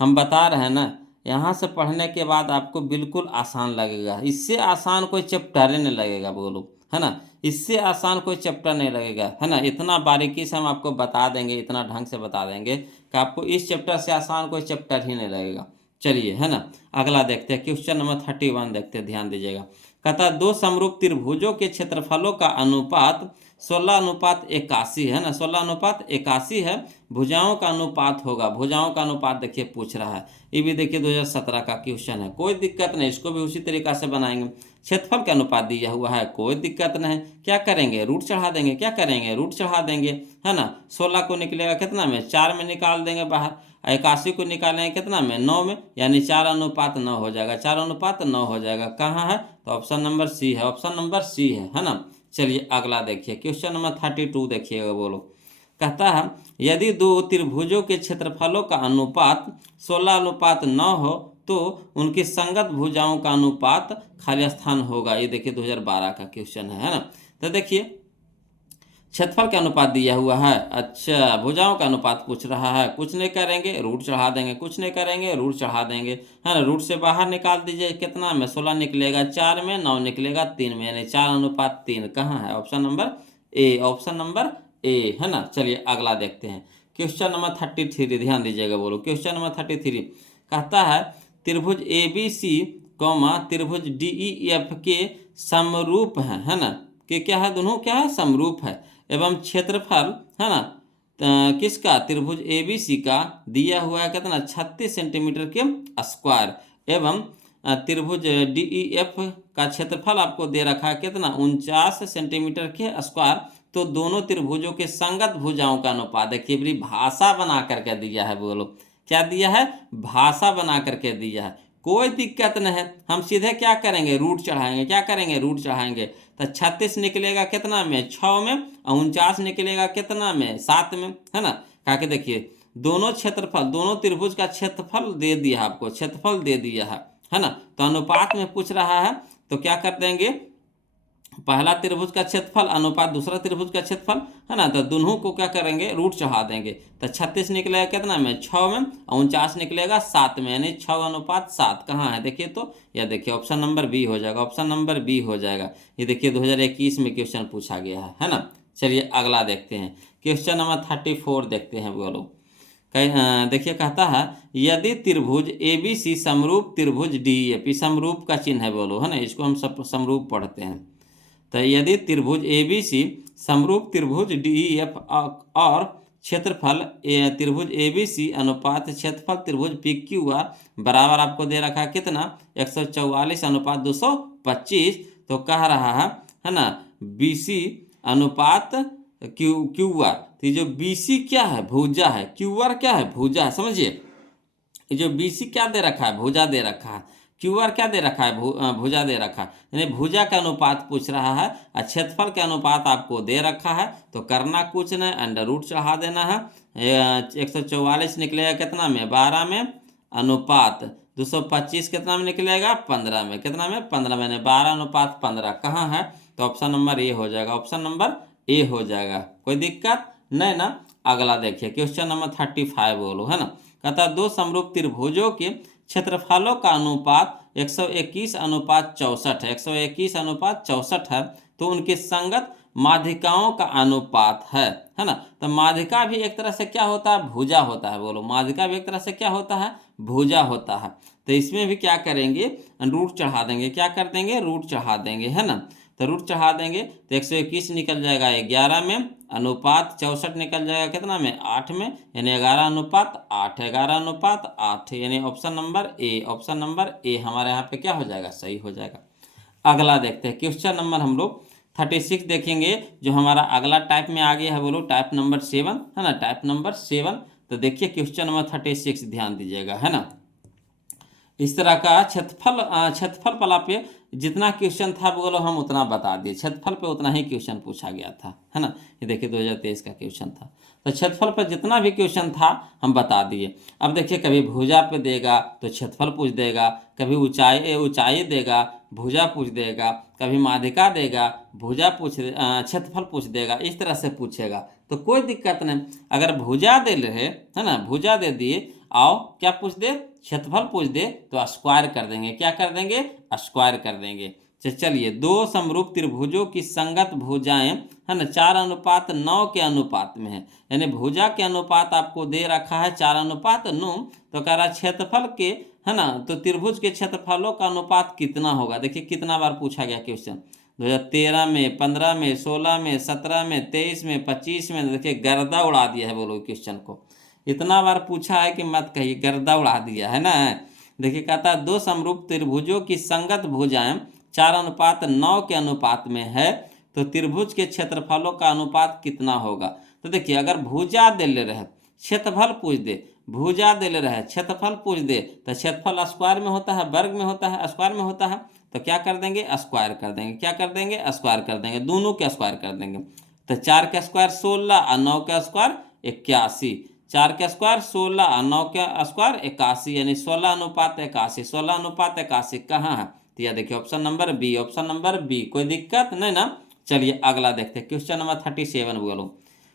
हम बता रहे हैं ना, यहाँ से पढ़ने के बाद आपको बिल्कुल आसान लगेगा। इससे आसान कोई चैप्टर ही नहीं लगेगा बोलो, है ना। इससे आसान कोई चैप्टर नहीं लगेगा, है ना। इतना बारीकी से हम आपको बता देंगे, इतना ढंग से बता देंगे कि आपको इस चैप्टर से आसान कोई चैप्टर ही नहीं लगेगा। चलिए, है ना, अगला देखते हैं क्वेश्चन नंबर 31 देखते हैं, ध्यान दीजिएगा। कहता है दो समरूप त्रिभुजों के क्षेत्रफलों का अनुपात 16 अनुपात 81 है ना, 16 अनुपात 81 है, भुजाओं का अनुपात होगा। भुजाओं का अनुपात देखिए पूछ रहा है, ये भी देखिए 2017 का क्वेश्चन है, कोई दिक्कत नहीं, इसको भी उसी तरीका से बनाएंगे। क्षेत्रफल का अनुपात दिया हुआ है, कोई दिक्कत नहीं, क्या करेंगे, रूट चढ़ा देंगे। क्या करेंगे, रूट चढ़ा देंगे, है ना। 16 को निकलेगा कितना में, 4 में निकाल देंगे बाहर। 81 को निकालेंगे कितना में, 9 में, यानी 4 अनुपात 9 हो जाएगा, 4 अनुपात 9 हो जाएगा। कहाँ है, तो ऑप्शन नंबर सी है, ऑप्शन नंबर सी है ना। चलिए अगला देखिए क्वेश्चन नंबर 32 देखिएगा बोलो। कहता है यदि दो त्रिभुजों के क्षेत्रफलों का अनुपात 16 अनुपात 9 हो, तो उनकी संगत भुजाओं का अनुपात खाली स्थान होगा। ये देखिए 2012 का क्वेश्चन है ना। तो देखिए क्षेत्रफल का अनुपात दिया हुआ है। अच्छा, भुजाओं का अनुपात पूछ रहा है। कुछ नहीं करेंगे, रूट चढ़ा देंगे, कुछ नहीं करेंगे, रूट चढ़ा देंगे, है ना। रूट से बाहर निकाल दीजिए, कितना में 16 निकलेगा, 4 में 9 निकलेगा, 3 में, यानी 4:3 कहाँ है? Option number A, option number A, है ना। चलिए अगला देखते हैं। क्वेश्चन नंबर 33, ध्यान दीजिएगा, बोलो। क्वेश्चन नंबर 33 कहता है त्रिभुज ए बी सी कौमा त्रिभुज डी ई एफ के समरूप है ना। कि क्या है? दोनों क्या है? समरूप है। एवं क्षेत्रफल, है ना, किसका? त्रिभुज ए बी सी का दिया हुआ है कितना? 36 सेंटीमीटर के स्क्वायर। एवं त्रिभुज डी ई एफ का क्षेत्रफल आपको दे रखा है कितना? 49 सेंटीमीटर के स्क्वायर। तो दोनों त्रिभुजों के संगत भुजाओं का अनुपात देखिए, बड़ी भाषा बना करके दिया है, बोलो क्या दिया है? भाषा बना करके दिया है। कोई दिक्कत नहीं है, हम सीधे क्या करेंगे? रूट चढ़ाएंगे। क्या करेंगे? रूट चढ़ाएंगे। तो 36 निकलेगा कितना में? 6 में। और 49 निकलेगा कितना में? 7 में, है ना। कहा कि देखिए दोनों क्षेत्रफल, दोनों त्रिभुज का क्षेत्रफल दे दिया है आपको, क्षेत्रफल दे दिया है ना। तो अनुपात में पूछ रहा है, तो क्या कर देंगे? पहला त्रिभुज का क्षेत्रफल अनुपात दूसरा त्रिभुज का क्षेत्रफल, है ना। तो दोनों को क्या करेंगे? रूट चढ़ा देंगे। तो 36 निकलेगा कितना में? 6 में। और 49 निकलेगा 7 में, यानी 6:7 कहाँ है? देखिए तो, या देखिए ऑप्शन नंबर बी हो जाएगा, ऑप्शन नंबर बी हो जाएगा। ये देखिए 2021 में क्वेश्चन पूछा गया है ना। चलिए अगला देखते हैं। क्वेश्चन नंबर 34 देखते हैं, बोलो। देखिए कहता है यदि त्रिभुज ए बी सी समरूप त्रिभुज डी एफ, समरूप का चिन्ह है, बोलो, है ना। इसको हम सब समरूप पढ़ते हैं। तो यदि त्रिभुज ए बी सी समरूप त्रिभुज डी एफ और क्षेत्रफल त्रिभुज ए बी सी अनुपात क्षेत्रफल त्रिभुज पी क्यू आर बराबर आपको दे रखा है कितना? 144:225। तो कह रहा है ना, बी सी अनुपात क्यू आर। तो जो बी सी क्या है? भुजा है। क्यू आर क्या है? भुजा है, समझिए। ये जो बी सी क्या दे रखा है? भुजा दे रखा है। क्यू आर क्या दे रखा है? भुजा दे रखा है। यानी भुजा का अनुपात पूछ रहा है और क्षेत्रफल के अनुपात आपको दे रखा है। तो करना कुछ नहीं, अंडर रूट चढ़ा देना है। 144 निकलेगा कितना में? 12 में। अनुपात 225 कितना में निकलेगा? 15 में। कितना में? 15 में। 12:15 कहाँ है? तो ऑप्शन नंबर ए हो जाएगा, ऑप्शन नंबर ए हो जाएगा। कोई दिक्कत नहीं ना। अगला देखिए क्वेश्चन नंबर 35, बोलो, है ना। कहता दो समरूप त्रिभुजों के क्षेत्रफलों का अनुपात 121:64 है। 121:64 है। तो उनके संगत माध्यिकाओं का अनुपात है ना। तो माध्यिका भी एक तरह से क्या होता है? भुजा होता है, बोलो। माध्यिका भी एक तरह से क्या होता है? भुजा होता है। तो इसमें भी क्या करेंगे? रूट चढ़ा देंगे। क्या कर देंगे? रूट चढ़ा देंगे, है ना। तो रूट चढ़ा देंगे तो 121 निकल जाएगा 11 में। अनुपात 64 निकल जाएगा कितना में? 8 में, यानी 11:8। 11:8 यानी option number A, option number A हमारे यहाँ पे क्या हो जाएगा? सही हो जाएगा। अगला देखते हैं क्वेश्चन नंबर हम लोग 36 देखेंगे, जो हमारा अगला टाइप में आ गया है, बोलो टाइप नंबर 7, है ना। Type number 7। तो देखिए क्वेश्चन नंबर 36 ध्यान दीजिएगा, है ना। इस तरह का क्षेत्रफल वाला पे जितना क्वेश्चन था, बोलो हम उतना बता दिए। क्षेत्रफल पे उतना ही क्वेश्चन पूछा गया था, है ना। ये देखिए 2023 का क्वेश्चन था। तो क्षेत्रफल पर जितना भी क्वेश्चन था हम बता दिए। अब देखिए कभी भुजा पे देगा तो क्षेत्रफल पूछ देगा, कभी ऊंचाई देगा, भुजा पूछ देगा, कभी माध्यिका देगा, भुजा क्षेत्रफल पूछ देगा। इस तरह से पूछेगा तो कोई दिक्कत नहीं। अगर भुजा दे रहे, है ना, भुजा दे दिए, आओ क्या पूछ दे? क्षेत्रफल पूछ दे तो स्क्वायर कर देंगे। क्या कर देंगे? स्क्वायर कर देंगे। चलिए दो समरूप त्रिभुजों की संगत भुजाएं, है ना, 4:9 के अनुपात में है। यानी भुजा के अनुपात आपको दे रखा है 4:9। तो कह रहा क्षेत्रफल के, है ना, तो त्रिभुज के क्षेत्रफलों का अनुपात कितना होगा? देखिए कितना बार पूछा गया क्वेश्चन, 2013 में, 15 में, 16 में, 17 में, 23 में, 25 में। देखिए गर्दा उड़ा दिया है, बोलो क्वेश्चन को। इतना बार पूछा है कि मत कहिए, गर्दा उड़ा दिया है ना। देखिए कहता है दो समरूप त्रिभुजों की संगत भुजाएं 4:9 के अनुपात में है, तो त्रिभुज के क्षेत्रफलों का अनुपात कितना होगा? तो देखिए अगर भुजा दे ले रहे, क्षेत्रफल पूछ दे, भुजा दे ले रहे, क्षेत्रफल पूछ दे, तो क्षेत्रफल स्क्वायर में होता है, वर्ग में होता है, स्क्वायर में होता है। तो क्या कर देंगे? स्क्वायर कर देंगे। क्या कर देंगे? स्क्वायर कर देंगे। दोनों के स्क्वायर कर देंगे। तो 4 का स्क्वायर 16 और 9 का स्क्वायर 81। 4 का स्क्वायर 16 और 9 का स्क्वायर 81, यानी 16:81। 16:81 कहाँ है? तो यह देखिए option number B, option number B. कोई दिक्कत नहीं ना। चलिए अगला देखते हैं, क्वेश्चन नंबर 37 बोलो।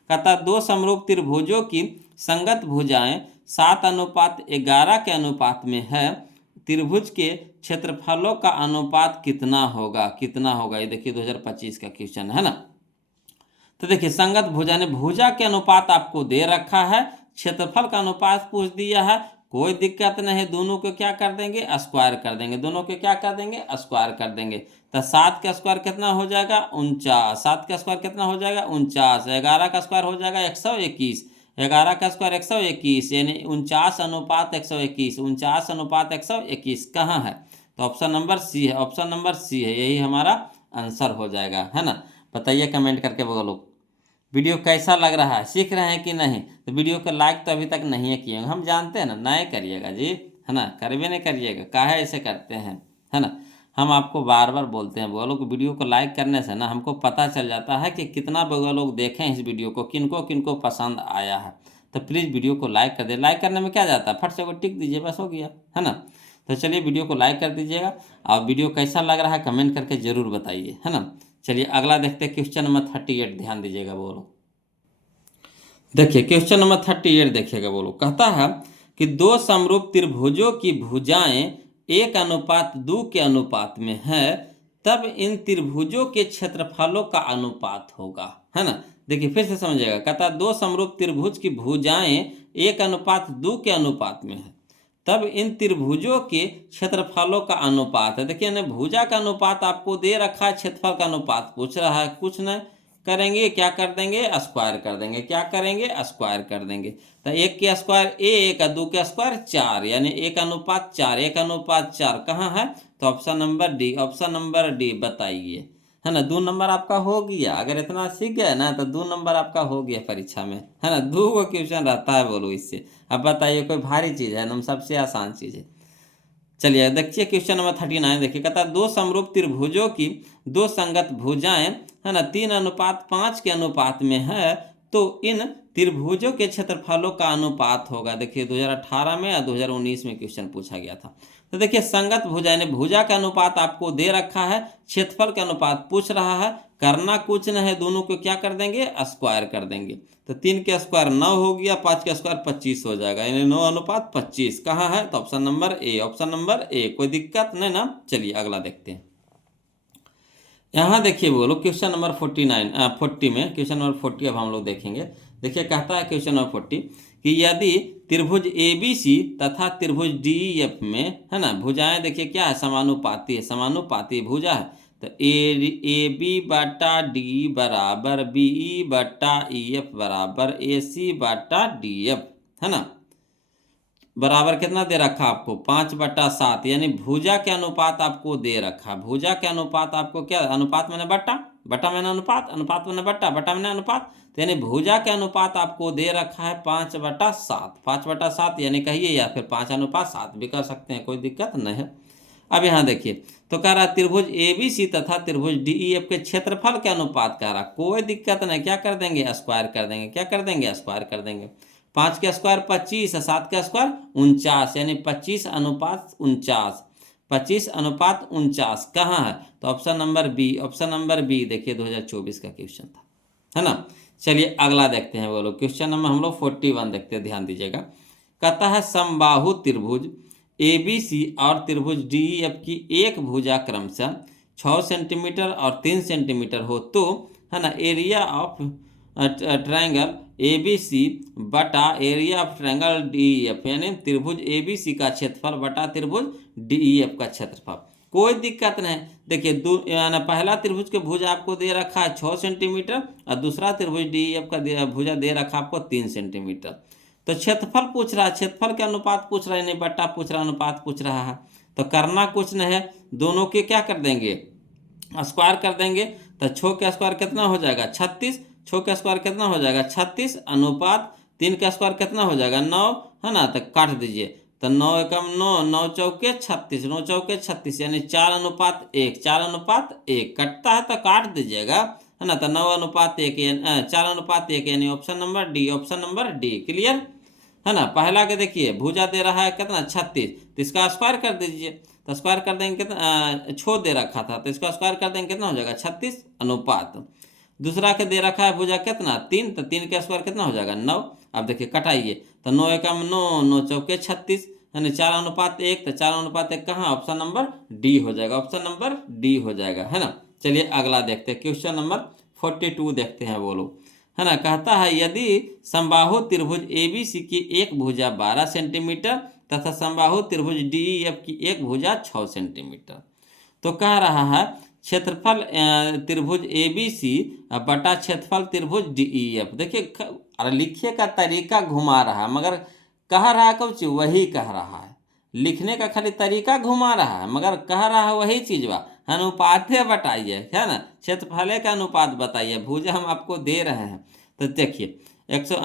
कहता दो समरूप त्रिभुजों की संगत भुजाएं 7:11 के अनुपात में है, त्रिभुज के क्षेत्रफलों का अनुपात कितना होगा, कितना होगा? ये देखिए 2025 का क्वेश्चन है ना। तो देखिए संगत भुजा ने भुजा के अनुपात आपको दे रखा है, क्षेत्रफल का अनुपात पूछ दिया है, कोई दिक्कत नहीं, दोनों को क्या कर देंगे, स्क्वायर कर देंगे, दोनों को क्या कर देंगे, स्क्वायर कर देंगे। तो 7 का स्क्वायर कितना हो जाएगा, 49, 7 का स्क्वायर कितना हो जाएगा, 49, 11 का स्क्वायर हो जाएगा 121, 11 का स्क्वायर 121, यानी 49:121, 49:121 कहाँ है? तो ऑप्शन नंबर सी है, ऑप्शन नंबर सी है, यही हमारा आंसर हो जाएगा, है ना। बताइए कमेंट करके बोलो वीडियो कैसा लग रहा है, सीख रहे हैं कि नहीं? तो वीडियो को लाइक तो अभी तक नहीं किए, हम जानते हैं ना, नए करिएगा जी, है ना, करवे नहीं करिएगा, काहे ऐसे करते हैं, है ना। हम आपको बार बार बोलते हैं बोलो कि वीडियो को लाइक करने से ना हमको पता चल जाता है कि कितना लोग देखें इस वीडियो को, किनको किनको पसंद आया है। तो प्लीज़ वीडियो को लाइक कर दे, लाइक करने में क्या जाता है, फट से को टिक दीजिए, बस हो गया, है ना। तो चलिए वीडियो को लाइक कर दीजिएगा, और वीडियो कैसा लग रहा है कमेंट करके ज़रूर बताइए, है ना। चलिए अगला देखते हैं, क्वेश्चन नंबर 38, ध्यान दीजिएगा बोलो। देखिए क्वेश्चन नंबर 38 देखिएगा बोलो। कहता है कि दो समरूप त्रिभुजों की भुजाएं 1:2 के अनुपात में है, तब इन त्रिभुजों के क्षेत्रफलों का अनुपात होगा, है ना। देखिए फिर से समझिएगा, कहता है दो समरूप त्रिभुज की भुजाएं 1:2 के अनुपात में है, तब इन त्रिभुजों के क्षेत्रफलों का अनुपात है। देखिए ना, भुजा का अनुपात आपको दे रखा है, क्षेत्रफल का अनुपात पूछ रहा है, कुछ नहीं करेंगे, क्या कर देंगे, स्क्वायर कर देंगे, क्या करेंगे, स्क्वायर कर देंगे। तो 1 के स्क्वायर 1, 2 के स्क्वायर 4, यानी 1:4, 1:4 कहाँ है? तो option number D, option number D बताइए, है ना। 2 नंबर आपका हो गया, अगर इतना सीख गए ना तो 2 नंबर आपका हो गया परीक्षा में, है ना। 2 को क्वेश्चन रहता है बोलो इससे। अब बताइए कोई भारी चीज़ है ना, सबसे आसान चीज़ है। चलिए देखिए क्वेश्चन नंबर 39 देखिए, कहता है दो समरूप त्रिभुजों की दो संगत भुजाएं, है ना, 3:5 के अनुपात में है, तो इन त्रिभुजों के क्षेत्रफलों का अनुपात होगा। देखिए 2018 में या 2019 में क्वेश्चन पूछा गया था। तो देखिए संगत भुजा ने भुजा का अनुपात आपको दे रखा है, क्षेत्रफल का अनुपात पूछ रहा है, करना कुछ नहीं है, दोनों को क्या कर देंगे, स्क्वायर कर देंगे। तो 3 के स्क्वायर 9 हो गया, 5 के स्क्वायर 25 हो जाएगा, यानी 9:25 कहाँ है? तो option number A, option number A, कोई दिक्कत नहीं ना। चलिए अगला देखते हैं। यहाँ देखिए बोलो क्वेश्चन नंबर 40 में, क्वेश्चन नंबर 40 अब हम लोग देखेंगे। देखिए कहता है क्वेश्चन नंबर 40 कि यदि त्रिभुज ABC तथा त्रिभुज DEF में, है ना, भुजाएं देखिए क्या है, समानुपाती है, समानुपाती भुजा है। तो AB बटा D बराबर BE बटा EF बराबर AC बटा DF, है ना, बराबर कितना दे रखा आपको, 5/7, यानी भुजा के अनुपात आपको दे रखा। भुजा के अनुपात आपको क्या, अनुपात मैंने बट्टा, बटा मैंने अनुपात, अनुपात मैंने बट्टा, बटा मैंने अनुपात, तो यानी भुजा के अनुपात आपको दे रखा है 5/7, 5/7 यानी कहिए, या फिर 5:7 भी कर सकते हैं, कोई दिक्कत नहीं है। अब यहाँ देखिए, तो कह रहा त्रिभुज ABC तथा त्रिभुज DEF के क्षेत्रफल के अनुपात कह रहा, कोई दिक्कत नहीं, क्या कर देंगे, स्क्वायर कर देंगे, क्या कर देंगे, स्क्वायर कर देंगे। 5 के स्क्वायर 25, 7 के स्क्वायर 49, यानी 25:49, 25:49 कहाँ है? तो option number B, option number B देखिए 2024 का क्वेश्चन था, है ना। चलिए अगला देखते हैं बोलो, क्वेश्चन नंबर हम लोग 41 देखते हैं, ध्यान दीजिएगा। कहता है समबाहु त्रिभुज ABC और त्रिभुज DEF की एक भुजा क्रमशः 6 सेंटीमीटर और 3 सेंटीमीटर हो, तो, है ना, एरिया ऑफ ट्रायंगल ABC बटा एरिया ऑफ ट्रायंगल DEF, यानी त्रिभुज ABC का क्षेत्रफल बटा त्रिभुज DEF का क्षेत्रफल। कोई दिक्कत नहीं। देखिए पहला त्रिभुज के भुजा आपको दे रखा है 6 सेंटीमीटर, और दूसरा त्रिभुज DEF का भुजा दे रखा आपको 3 सेंटीमीटर। तो क्षेत्रफल पूछ रहा है, क्षेत्रफल के अनुपात पूछ रहा है, नहीं बट्टा पूछ रहा है, अनुपात पूछ रहा है। तो करना कुछ नहीं है, दोनों के क्या कर देंगे, स्क्वायर कर देंगे। तो 6 का स्क्वायर कितना हो जाएगा, 36, 6 का स्क्वायर कितना हो जाएगा, 36, अनुपात 3 का स्क्वायर कितना हो जाएगा, 9, है ना। तो काट दीजिए, तो 9 एकम 9, 9 चौके 36, 9 चौके 36, यानी 4:1, 4:1 कटता है तो काट दीजिएगा, है ना। तो 9:1, 4:1, यानी option number D, option number D, clear, है ना। पहला के देखिए भुजा दे रहा है कितना, 36, तो इसका स्क्वायर कर दीजिए। तो स्क्वायर कर देंगे कितना, छोड़ दे रखा था तो इसका स्क्वायर कर देंगे कितना हो जाएगा 36 अनुपात। दूसरा के दे रखा है भुजा कितना 3, तो 3 का स्क्वायर कितना हो जाएगा 9। अब देखिए कटाइए तो 9 एकम 9, 9 चौके 36, यानी 4:1, तो 4:1 कहाँ, ऑप्शन नंबर डी हो जाएगा, ऑप्शन नंबर डी हो जाएगा, है ना। चलिए अगला देखते हैं, क्वेश्चन नंबर 42 देखते हैं वो लोग, है ना। कहता है यदि समबाहु त्रिभुज ABC की एक भुजा 12 सेंटीमीटर तथा समबाहु त्रिभुज DEF की एक भुजा 6 सेंटीमीटर, तो कह रहा है क्षेत्रफल त्रिभुज ABC बटा क्षेत्रफल त्रिभुज DEF। देखिए अरे लिखने का तरीका घुमा रहा है, मगर कह रहा है कुछ वही कह रहा है, लिखने का खाली तरीका घुमा रहा है मगर कह रहा है वही चीज बा। अनुपात बताइए, है ना, क्षेत्रफल का अनुपात बताइए, भुजा हम आपको दे रहे हैं। तो देखिए 100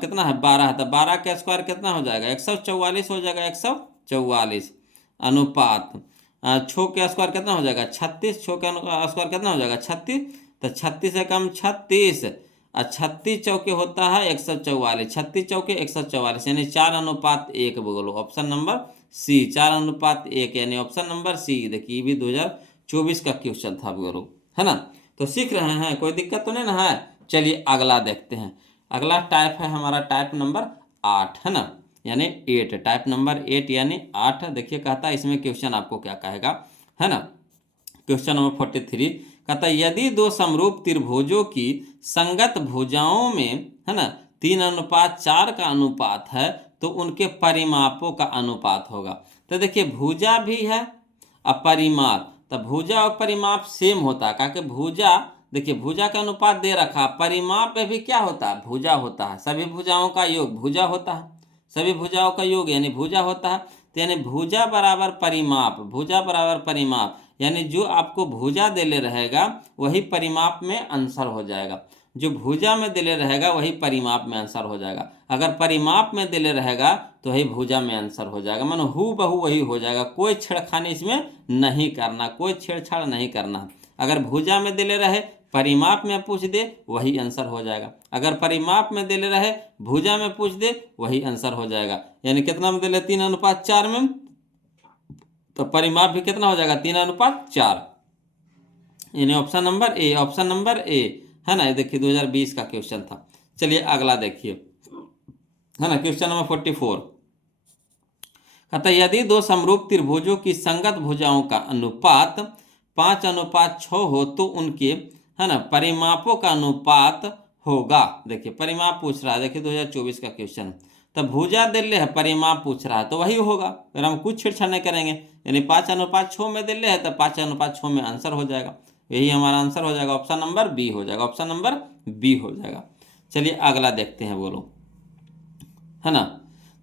कितना है 12 है, तो 12 का स्क्वायर कितना हो जाएगा 144 हो जाएगा, 144 अनुपात 6 का स्क्वायर कितना हो जाएगा 36, 6 का स्क्वायर कितना हो जाएगा 36, तो 36 से कम 36 और 36 चौके होता है 144, 36 चौके 144 यानी 4:1 बोलो, ऑप्शन नंबर सी 4:1 यानी ऑप्शन नंबर सी। देखिए ये भी 2024 का क्वेश्चन था बोलो, है ना। तो सीख रहे हैं, कोई दिक्कत तो नहीं ना है। चलिए अगला देखते हैं, अगला टाइप है हमारा टाइप नंबर 8, है ना, यानी 8, टाइप नंबर 8 यानी 8। देखिए कहता है इसमें क्वेश्चन आपको क्या कहेगा, है ना। क्वेश्चन नंबर 43 कहता है यदि दो समरूप त्रिभुजों की संगत भुजाओं में, है ना, 3:4 का अनुपात है तो उनके परिमापों का अनुपात होगा। तो देखिए भुजा भी है और परिमाप, तो भुजा और परिमाप सेम होता है, क्योंकि भुजा देखिए भुजा का अनुपात दे रखा, परिमाप में भी क्या होता है भुजा होता है, सभी भुजाओं का योग भुजा होता है, सभी भुजाओं का योग यानी भुजा होता है। तो यानी भुजा बराबर परिमाप, भुजा बराबर परिमाप, यानी जो आपको भुजा देले रहेगा वही परिमाप में आंसर हो जाएगा, जो भुजा में दिले रहेगा वही परिमाप में आंसर हो जाएगा, अगर परिमाप में दिले रहेगा तो वही भुजा में आंसर हो जाएगा, मानो हु बहू वही हो जाएगा, कोई छेड़खानी इसमें नहीं करना, कोई छेड़छाड़ नहीं करना। अगर भुजा में दिले रहे परिमाप में पूछ दे वही आंसर हो जाएगा, अगर परिमाप में दिले रहे भुजा में पूछ दे वही आंसर हो जाएगा। यानी कितना में दिले 3:4 में, तो परिमाप भी कितना हो जाएगा 3:4, यानी option number A, option number A, है ना। देखिए 2020 का क्वेश्चन था। चलिए अगला देखिए, है ना, क्वेश्चन नंबर 44 कहता है यदि दो समरूप त्रिभुजों की संगत भुजाओं का अनुपात 5:6 हो तो उनके, है ना, परिमापों का अनुपात होगा। देखिए परिमाप पूछ रहा है, देखिए 2024 का क्वेश्चन, तो भुजा दिल्ले है परिमाप पूछ रहा है तो वही होगा, अगर हम कुछ छेड़छाड़ नहीं करेंगे, यानी 5:6 में दिल्ले है तो 5:6 में आंसर हो जाएगा, यही हमारा आंसर हो जाएगा, ऑप्शन नंबर बी हो जाएगा, ऑप्शन नंबर बी हो जाएगा। चलिए अगला देखते हैं बोलो, है ना।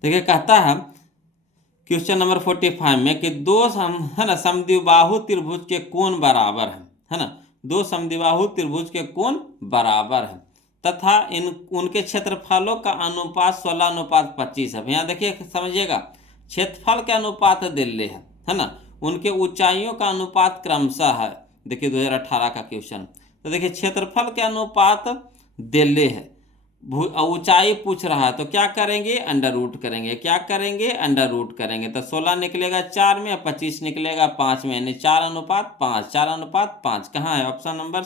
देखिए कहता है क्वेश्चन नंबर 45 में कि दो है ना समद्विबाहु त्रिभुज के कोण बराबर है ना, दो समद्विबाहु त्रिभुज के कोण बराबर है तथा इन उनके क्षेत्रफलों का अनुपात 16:25 है। यहाँ देखिए समझिएगा, क्षेत्रफल के अनुपात दिल्ली है ना, उनके ऊंचाइयों का अनुपात क्रमशः है। देखिए 2018 का क्वेश्चन, तो देखिए क्षेत्रफल के अनुपात दिल्ली है, ऊंचाई पूछ रहा है तो क्या करेंगे अंडर रूट करेंगे, क्या करेंगे अंडर रूट करेंगे, तो 16 निकलेगा 4 में, 25 निकलेगा 5 में, यानी 4:5, 4:5 कहाँ है, option number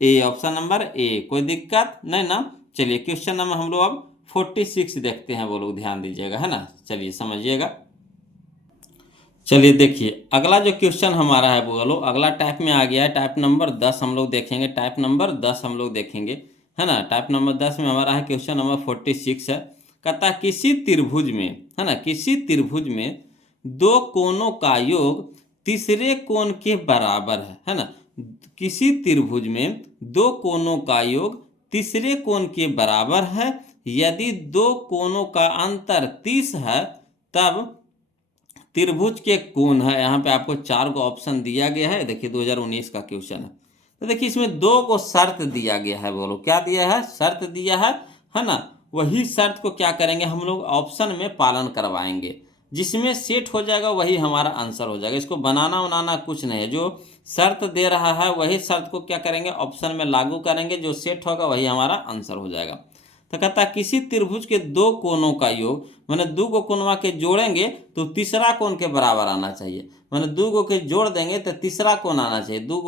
A, option number A, कोई दिक्कत नहीं ना। चलिए क्वेश्चन नंबर हम लोग अब 46 देखते हैं, वो लोग ध्यान दीजिएगा, है ना, चलिए समझिएगा। चलिए देखिए अगला जो क्वेश्चन हमारा है वो लोग अगला टाइप में आ गया है, टाइप नंबर 10 हम लोग देखेंगे, टाइप नंबर 10 हम लोग देखेंगे, है ना। टाइप नंबर 10 में हमारा है क्वेश्चन नंबर 46 है, कहता किसी त्रिभुज में, है ना, किसी त्रिभुज में दो कोणों का योग तीसरे कोण के बराबर है ना, किसी त्रिभुज में दो कोणों का योग तीसरे कोण के बराबर है, यदि दो कोणों का अंतर 30 है तब त्रिभुज के कोण है। यहाँ पे आपको 4 को ऑप्शन दिया गया है, देखिए 2019 का क्वेश्चन है। तो देखिए इसमें 2 को शर्त दिया गया है, बोलो क्या दिया है, शर्त दिया है ना। वही शर्त को क्या करेंगे हम लोग ऑप्शन में पालन करवाएंगे, जिसमें सेट हो जाएगा वही हमारा आंसर हो जाएगा, इसको बनाना बनाना कुछ नहीं है, जो शर्त दे रहा है वही शर्त को क्या करेंगे ऑप्शन में लागू करेंगे, जो सेट होगा वही हमारा आंसर हो जाएगा। तो कहता है किसी त्रिभुज के दो कोनों का योग, मैंने दो को कोनवा के जोड़ेंगे तो तीसरा कोण के बराबर आना चाहिए, मैंने दो को के जोड़ देंगे तो तीसरा कोण आना चाहिए, दो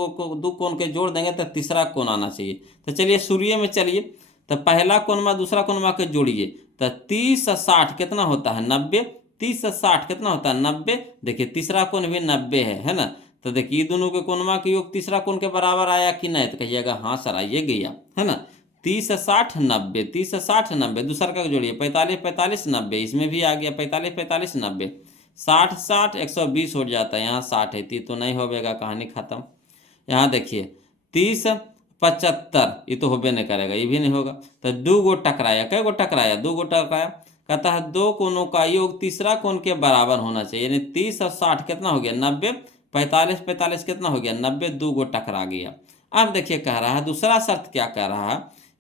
कोण के जोड़ देंगे तो तीसरा कोण आना चाहिए। तो चलिए शुरू में चलिए, तो पहला कोणवा दूसरा कोणवा के जोड़िए, तो 30 और 60 कितना होता है 90, 30 और 60 कितना होता है 90। देखिए तीसरा कोण भी 90 है ना। तो देखिए दोनों के कोणवा के योग तीसरा कोण के बराबर आया कि नहीं, तो कहिएगा हाँ सर आइए गया, है ना। 30 60 90, 30 60 90, दूसरा का जोड़िए 45 45 90, इसमें भी आ गया 45 45 90, 60 60 120 हो जाता है, यहाँ 60 है तो नहीं होगा, कहानी खत्म। यहाँ देखिए 30 75, ये तो होबे नहीं करेगा, ये भी नहीं होगा। तो दो गो टकराया, कै गो टकराया, दो गो टकराया। कहता है दो कोणों का योग तीसरा कोण के बराबर होना चाहिए, यानी 30 और 60 कितना हो गया 90, 45 45 कितना हो गया 90, दो गो टकरा गया। अब देखिए कह रहा है दूसरा शर्त क्या कह रहा है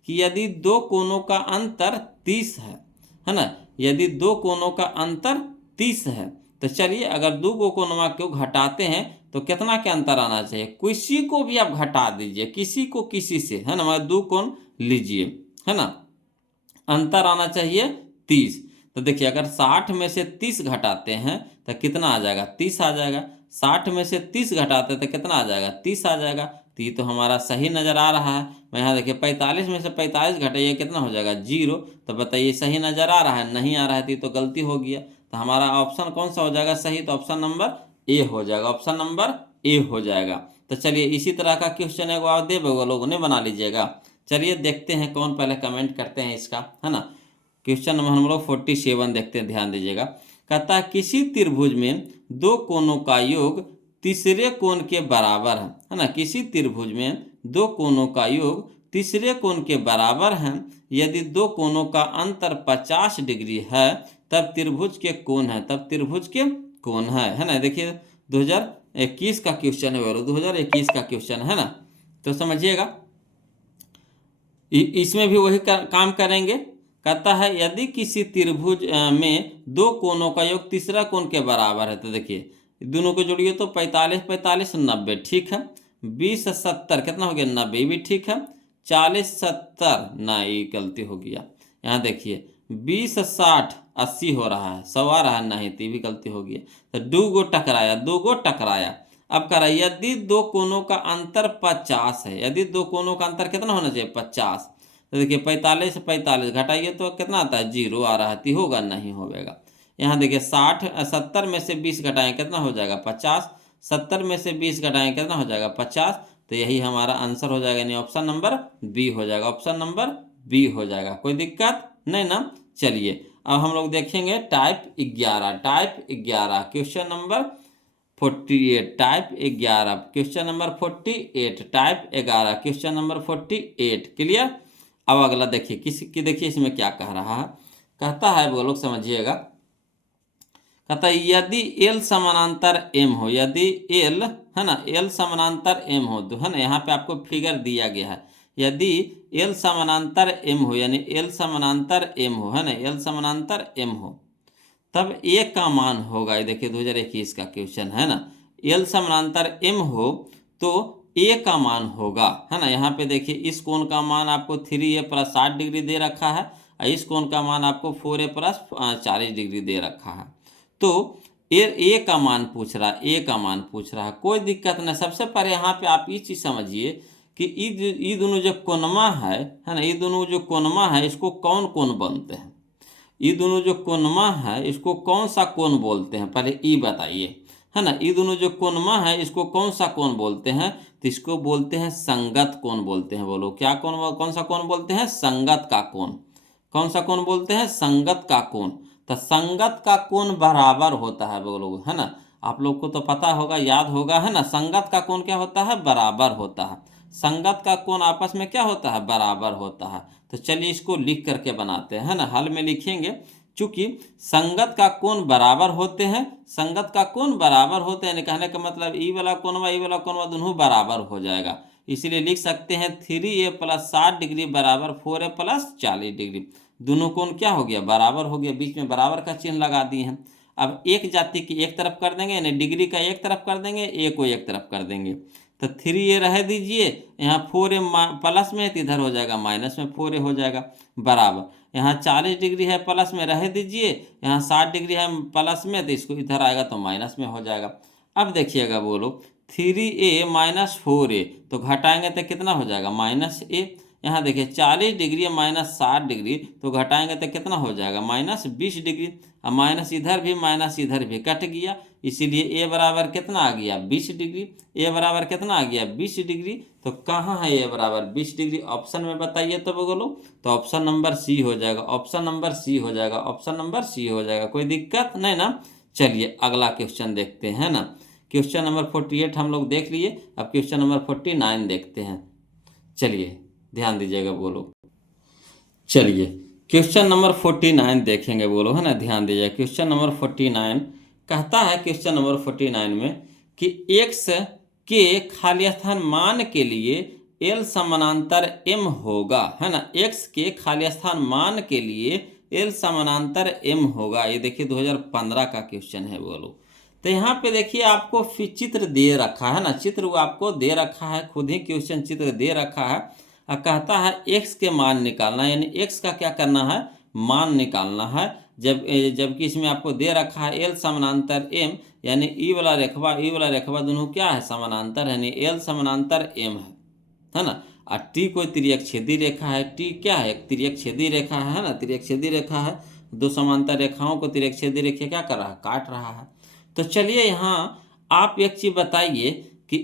कि यदि दो कोणों का अंतर 30 है ना, यदि दो कोणों का अंतर 30 है, तो चलिए अगर दो गो कोणवा को घटाते हैं तो कितना के अंतर आना चाहिए, किसी को भी आप घटा दीजिए, किसी को किसी से, है ना, मतलब दो कोण लीजिए, है ना, अंतर आना चाहिए 30। तो देखिए अगर 60 में से 30 घटाते हैं तो कितना आ जाएगा 30 आ जाएगा, 60 में से 30 घटाते हैं तो कितना आ जाएगा 30 आ जाएगा। तो ये तो हमारा सही नज़र आ रहा है। मैं यहाँ देखिए 45 में से 45 घटाइए कितना हो जाएगा 0। तो बताइए सही नज़र आ रहा है, नहीं आ रहा है तो ये तो गलती हो गया। तो हमारा ऑप्शन कौन सा हो जाएगा सही, तो ऑप्शन नंबर ए हो जाएगा, ऑप्शन नंबर ए हो जाएगा। तो चलिए इसी तरह का क्वेश्चन है वो आप दे लोगों ने बना लीजिएगा। चलिए देखते हैं कौन पहले कमेंट करते हैं इसका, है ना। क्वेश्चन नंबर हम लोग 47 देखते हैं, ध्यान दीजिएगा। कहता है किसी त्रिभुज में दो कोणों का योग तीसरे कोण के बराबर है ना, किसी त्रिभुज में दो कोणों का योग तीसरे कोण के बराबर है, यदि दो कोणों का अंतर 50 डिग्री है तब त्रिभुज के कोण है, तब त्रिभुज के कोण है ना। देखिए 2021 का क्वेश्चन है, 2021 का क्वेश्चन है ना, तो समझिएगा इसमें भी वही काम करेंगे। कहता है यदि किसी त्रिभुज में दो कोणों का योग तीसरा कोण के बराबर है, तो देखिए दोनों को जोड़िए तो 45 45 90, ठीक है। 20 70 कितना हो गया 90, भी ठीक है। 40 70 ना, ये गलती हो गया। यहाँ देखिए 20 60 80 हो रहा है, 100 आ रहा है, नहीं तो भी गलती हो गई। तो दो गो टकराया, दो गो टकराया। अब कह रहा है यदि दो कोणों का अंतर 50 है, यदि दो कोणों का अंतर कितना होना चाहिए 50। तो देखिए 45 से 45 घटाइए तो कितना आता है 0 आ रहा है, तो होगा नहीं होगा। यहाँ देखिए 70 में से 20 घटाएं कितना हो जाएगा 50, 70 में से 20 घटाएं कितना हो जाएगा 50। तो यही हमारा आंसर हो जाएगा, यानी ऑप्शन नंबर बी हो जाएगा, ऑप्शन नंबर बी हो जाएगा। कोई दिक्कत नहीं ना। चलिए अब हम लोग देखेंगे type 11, type 11 question number 48, type 11 question number 48, type 11 question number 48, clear. अब अगला देखिए किसी की, देखिए इसमें क्या कह रहा है। कहता है वो लोग समझिएगा, कहता है यदि एल समानांतर एम हो, यदि एल, है ना, एल समानांतर एम हो, तो है ना यहाँ पे आपको फिगर दिया गया है। यदि एल समानांतर एम हो, यानी एल समानांतर एम हो, है ना, एल समानांतर एम हो, तब ए का मान होगा, ये देखिए 2021 का क्वेश्चन है ना। एल समानांतर एम हो तो ए का मान होगा, है ना। यहाँ पे देखिए इस कोण का मान आपको 3a + 60 डिग्री दे रखा है, और इस कोण का मान आपको 4a + 40 डिग्री दे रखा है। तो ए का मान पूछ रहा है, ए का मान पूछ रहा है, कोई दिक्कत नहीं। सबसे पहले यहाँ पे आप ये चीज़ समझिए कि ये दोनों जो कोणमा है ना, ये दोनों जो कोणमा है इसको कौन कोण बोलते हैं, ये दोनों जो कोणमा है इसको कौन सा कोण बोलते हैं, पहले ये बताइए, है ना। ये दोनों जो कोणमा है इसको कौन सा कोण बोलते हैं, तो इसको बोलते हैं संगत कोण बोलते हैं। बोलो क्या कोण, कौन सा कोण बोलते हैं, संगत का कोण। कौन सा कोण बोलते हैं, संगत का कोण। तो संगत का कोण बराबर होता है बोलो, है ना। आप लोग को तो पता होगा, याद होगा, है ना। संगत का कोण क्या होता है, बराबर होता है। संगत का कोण आपस में क्या होता है, बराबर होता है। तो चलिए इसको लिख करके बनाते हैं, है ना, हल में लिखेंगे। चूंकि संगत का कोण बराबर होते हैं, संगत का कोण बराबर होते हैं, कहने का मतलब ई वाला कोणवा दोनों बराबर हो जाएगा। इसलिए लिख सकते हैं 3a + 60 डिग्री बराबर 4a + 40 डिग्री। दोनों कोण क्या हो गया, बराबर हो गया, बीच में बराबर का चिन्ह लगा दिए हैं। अब एक जाति की एक तरफ कर देंगे, यानी डिग्री का एक तरफ कर देंगे, ए को एक तरफ कर देंगे। तो 3a रह दीजिए, यहाँ 4a प्लस में है तो इधर हो जाएगा माइनस में 4a हो जाएगा, बराबर यहाँ 40 डिग्री है प्लस में रह दीजिए, यहाँ 60 डिग्री है प्लस में तो इसको इधर आएगा तो माइनस में हो जाएगा। अब देखिएगा बोलो 3a माइनस 4a तो घटाएंगे तो कितना हो जाएगा -a। यहाँ देखिए 40 डिग्री माइनस 60 डिग्री तो घटाएंगे तो कितना हो जाएगा -20 डिग्री। अब माइनस इधर भी कट गया, इसीलिए a बराबर कितना आ गया 20 डिग्री। a बराबर कितना आ गया 20 डिग्री। तो कहाँ है a बराबर 20 डिग्री, ऑप्शन में बताइए तो बोलो। तो ऑप्शन नंबर सी हो जाएगा, ऑप्शन नंबर सी हो जाएगा, ऑप्शन नंबर सी हो जाएगा। कोई दिक्कत नहीं ना। चलिए अगला क्वेश्चन देखते हैं ना। क्वेश्चन नंबर 48 हम लोग देख लिए, अब क्वेश्चन नंबर 49 देखते हैं। चलिए ध्यान दीजिएगा बोलो। चलिए क्वेश्चन नंबर 49 देखेंगे बोलो, है ना, ध्यान दीजिए। क्वेश्चन नंबर 49 कहता है, क्वेश्चन नंबर 49 में कि x के खाली स्थान मान के लिए l समानांतर m होगा, है ना। x के खाली स्थान मान के लिए l समानांतर m होगा। ये देखिए 2015 का क्वेश्चन है बोलो। तो यहाँ पे देखिए आपको चित्र दे रखा है ना, चित्र वो आपको दे रखा है, खुद ही क्वेश्चन चित्र दे रखा है। कहता है x के मान निकालना है, यानी x का क्या करना है, मान निकालना है। जबकि इसमें आपको दे रखा है l समानांतर m, यानी ई वाला रेखवा दोनों क्या है, समानांतर है, यानी l समानांतर m है ना। और t कोई तिर्यक छेदी रेखा है, t क्या है, एक तिर्यक छेदी रेखा है ना, तिर्यक छेदी रेखा है। दो समांतर रेखाओं को तिर्यक छेदी रेखा क्या कर रहा है, काट रहा है। तो चलिए यहाँ आप एक चीज बताइए कि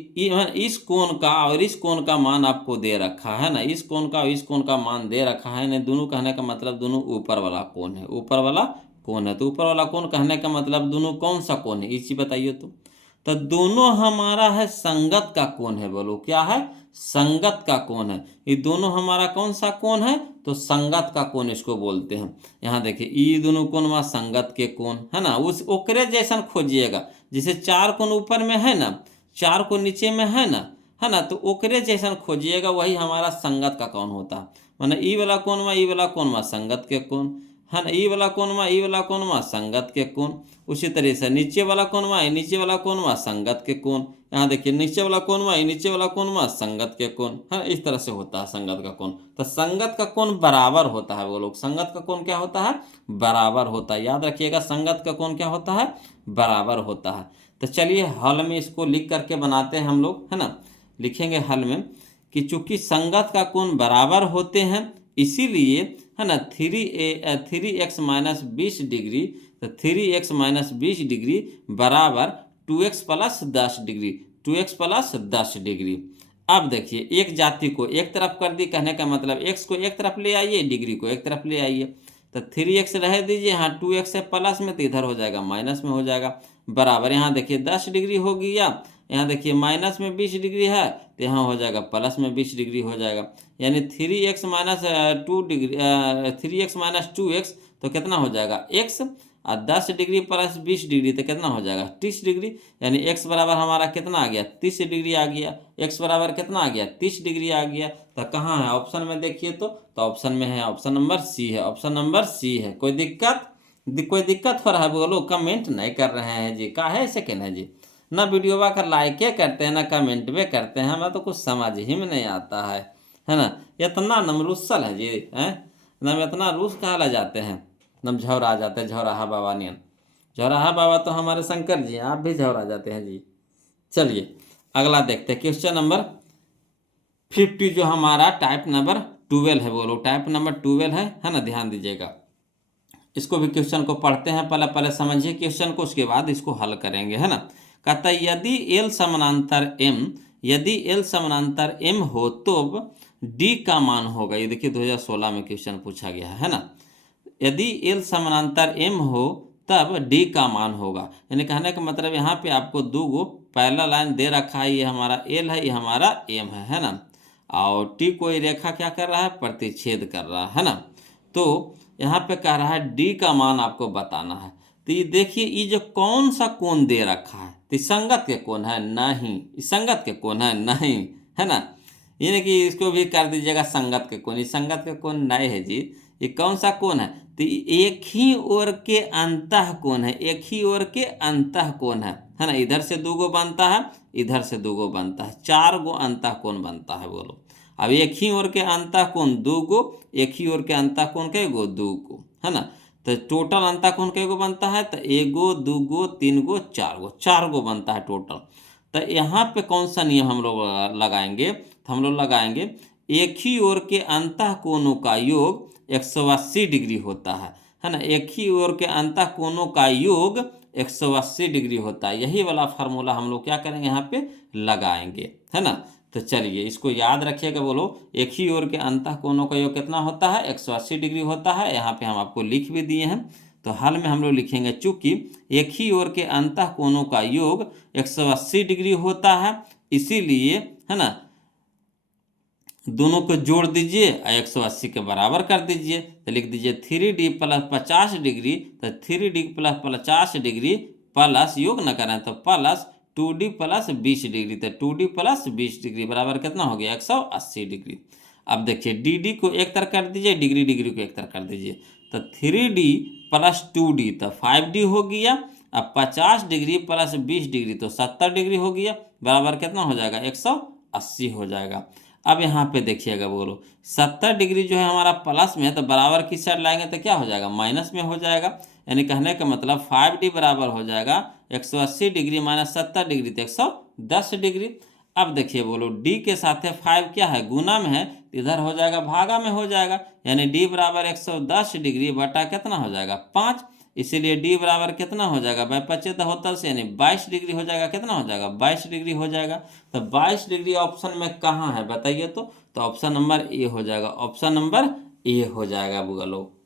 इस कोण का और इस कोण का मान आपको दे रखा है ना, इस कोण का और इस कोण का मान दे रखा है ना। दोनों कहने का मतलब दोनों ऊपर वाला कोण है, ऊपर वाला कोण है। तो ऊपर वाला कोण कहने का मतलब दोनों कौन सा कोण है, इसी बताइए तो दोनों हमारा है संगत का कोण है। बोलो क्या है, संगत का कोण है। ये दोनों हमारा कौन सा कोण है, तो संगत का कोण इसको बोलते हैं। यहाँ देखिए ये दोनों कोण में संगत के कोण है ना, उस ओकरे जैसा खोजिएगा। जैसे 4 कोण ऊपर में है ना, 4 को नीचे में है ना, तो ओकरे जैसा खोजिएगा, वही हमारा संगत का कोण होता है। माने ई वाला कोण में संगत के कोण है ना, ई वाला कोण में संगत के कोण। उसी तरह से नीचे वाला कोण में संगत के कोण। यहाँ देखिए नीचे वाला कोण में संगत के कोण है, इस तरह से होता है संगत का कोण। तो संगत का कोण बराबर होता है। वो लोग संगत का कोण क्या होता है, बराबर होता है। याद रखिएगा संगत का कोण क्या होता है, बराबर होता है। तो चलिए हल में इसको लिख करके बनाते हैं हम लोग, है ना। लिखेंगे हल में कि चूंकि संगत का कोण बराबर होते हैं, इसीलिए है ना 3x माइनस 20 डिग्री, तो 3x माइनस 20 डिग्री बराबर 2x plus 10 degree, 2x plus 10 degree. अब देखिए एक जाति को एक तरफ कर दी, कहने का मतलब x को एक तरफ ले आइए, डिग्री को एक तरफ ले आइए। तो 3x रह दीजिए, यहाँ 2x है प्लस में तो इधर हो जाएगा माइनस में हो जाएगा, बराबर यहाँ देखिए 10 डिग्री हो गया। यहाँ देखिए माइनस में 20 डिग्री है तो यहाँ हो जाएगा प्लस में 20 डिग्री हो जाएगा। यानी 3x minus 2 degree 3x minus 2x तो कितना हो जाएगा x, और 10 डिग्री प्लस 20 डिग्री तो कितना हो जाएगा 30 डिग्री। यानी x बराबर हमारा कितना आ गया 30 डिग्री आ गया। x बराबर कितना आ गया 30 डिग्री आ गया। तो कहाँ है ऑप्शन में देखिए तो ऑप्शन में है, ऑप्शन नंबर सी है, ऑप्शन नंबर सी है। कोई दिक्कत हो रहा है बोलो, कमेंट नहीं कर रहे हैं जी, का है सेकेंड है जी ना। वीडियो का लाइक करते हैं ना कमेंट भी करते हैं, हमें तो कुछ समझ ही में नहीं आता है ना। इतना नमरुसल है जी, हैं नम इतना रूस कहा ला जाते हैं, नम झौरा जाते हैं, झौराहा बाबा नियन। झौराहा बाबा तो हमारे शंकर जी हैं, आप भी झौरा जाते हैं जी। चलिए अगला देखते हैं क्वेश्चन नंबर 50 जो हमारा टाइप नंबर 12 है। बोलो टाइप नंबर 12 है ना। ध्यान दीजिएगा, इसको भी क्वेश्चन को पढ़ते हैं, पहले समझिए क्वेश्चन को, उसके बाद इसको हल करेंगे, है ना। कहता है यदि L समानांतर M हो तो D का मान होगा। ये देखिए 2016 में क्वेश्चन पूछा गया है ना। यदि L समानांतर M हो तब D का मान होगा। यानी कहने का मतलब यहाँ पे आपको दो गो पैरेलल लाइन दे रखा है, ये हमारा L है, ये हमारा M है ना। और T कोई रेखा क्या कर रहा है, प्रतिच्छेद कर रहा है ना। तो यहाँ पे कह रहा है D का मान आपको बताना है। तो ये देखिए ये जो कौन सा कोण दे रखा है, तो संगत के कोण है नहीं, संगत के कोण है नहीं, है ना। यानी कि इसको भी कर दीजिएगा संगत के कोण, संगत के कोण नहीं है जी। ये कौन सा कोण है, तो एक ही ओर के अंतः कोण है, एक ही ओर के अंतः कोण है। है ना, इधर से 2 गो बनता है, इधर से 2 गो बनता है, 4 गो अंतःकोण बनता है बोलो। अब एक ही ओर के अंतःकोण 2 गो, एक ही ओर के अंतःकोण कै गो 2 गो, है ना। तो टोटल अंतःकोण कै गो बनता है, तो 1 गो 2 गो 3 गो 4 गो बनता है टोटल। तो यहाँ पे कौन सा नियम हम लोग लगाएंगे, तो हम लोग लगाएंगे एक ही ओर के अंतःकोणों का योग 180 डिग्री होता है ना। एक ही ओर के अंतःकोणों का योग 180 डिग्री होता है। यही वाला फार्मूला हम लोग क्या करेंगे यहाँ पे लगाएंगे, है ना। तो चलिए इसको याद रखिएगा बोलो, एक ही ओर के अंतःकोणों का योग कितना होता है, 180 डिग्री होता है। यहाँ पे हम आपको लिख भी दिए हैं। तो हल में हम लोग लिखेंगे चूंकि एक ही ओर के अंतःकोणों का योग 180 डिग्री होता है, इसीलिए, है ना, दोनों को जोड़ दीजिए और 180 के बराबर कर दीजिए। तो लिख दीजिए 3d प्लस 50 डिग्री, तो 3d प्लस 50 डिग्री प्लस योग न करें तो प्लस 2d प्लस 20 डिग्री, तो 2d प्लस 20 डिग्री बराबर कितना हो गया, 180 डिग्री। अब देखिए dd को एक तरफ कर दीजिए, डिग्री डिग्री को एक तरफ कर दीजिए, तो 3d प्लस 2d तो 5d हो गया। अब 50 डिग्री प्लस 20 डिग्री तो 70 डिग्री हो गया, बराबर कितना हो जाएगा, 180 हो जाएगा। अब यहाँ पे देखिएगा बोलो 70 डिग्री जो है हमारा प्लस में है, तो बराबर किस साइड लाएंगे तो क्या हो जाएगा, माइनस में हो जाएगा। यानी कहने का मतलब 5d बराबर हो जाएगा 180 डिग्री माइनस 70 डिग्री तो 110 डिग्री। अब देखिए बोलो d के साथ 5 क्या है, गुना में है, तो इधर हो जाएगा भागा में हो जाएगा। यानी d बराबर 110 डिग्री बटा कितना हो जाएगा, 5। इसीलिए d बराबर कितना हो जाएगा, 5 होता से यानी 22 डिग्री हो जाएगा। कितना हो जाएगा, 22 डिग्री हो जाएगा। तो 22 डिग्री ऑप्शन में कहाँ है बताइए तो ऑप्शन नंबर ए हो जाएगा, ऑप्शन नंबर ए हो जाएगा बुआ,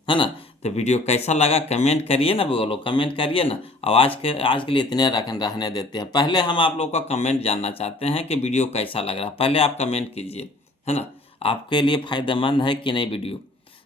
है ना। तो वीडियो कैसा लगा कमेंट करिए ना बुआ, कमेंट करिए ना। अब आज के लिए इतने रहने देते हैं। पहले हम आप लोग का कमेंट जानना चाहते हैं कि वीडियो कैसा लग रहा है, पहले आप कमेंट कीजिए, है ना। आपके लिए फ़ायदेमंद है कि नहीं वीडियो,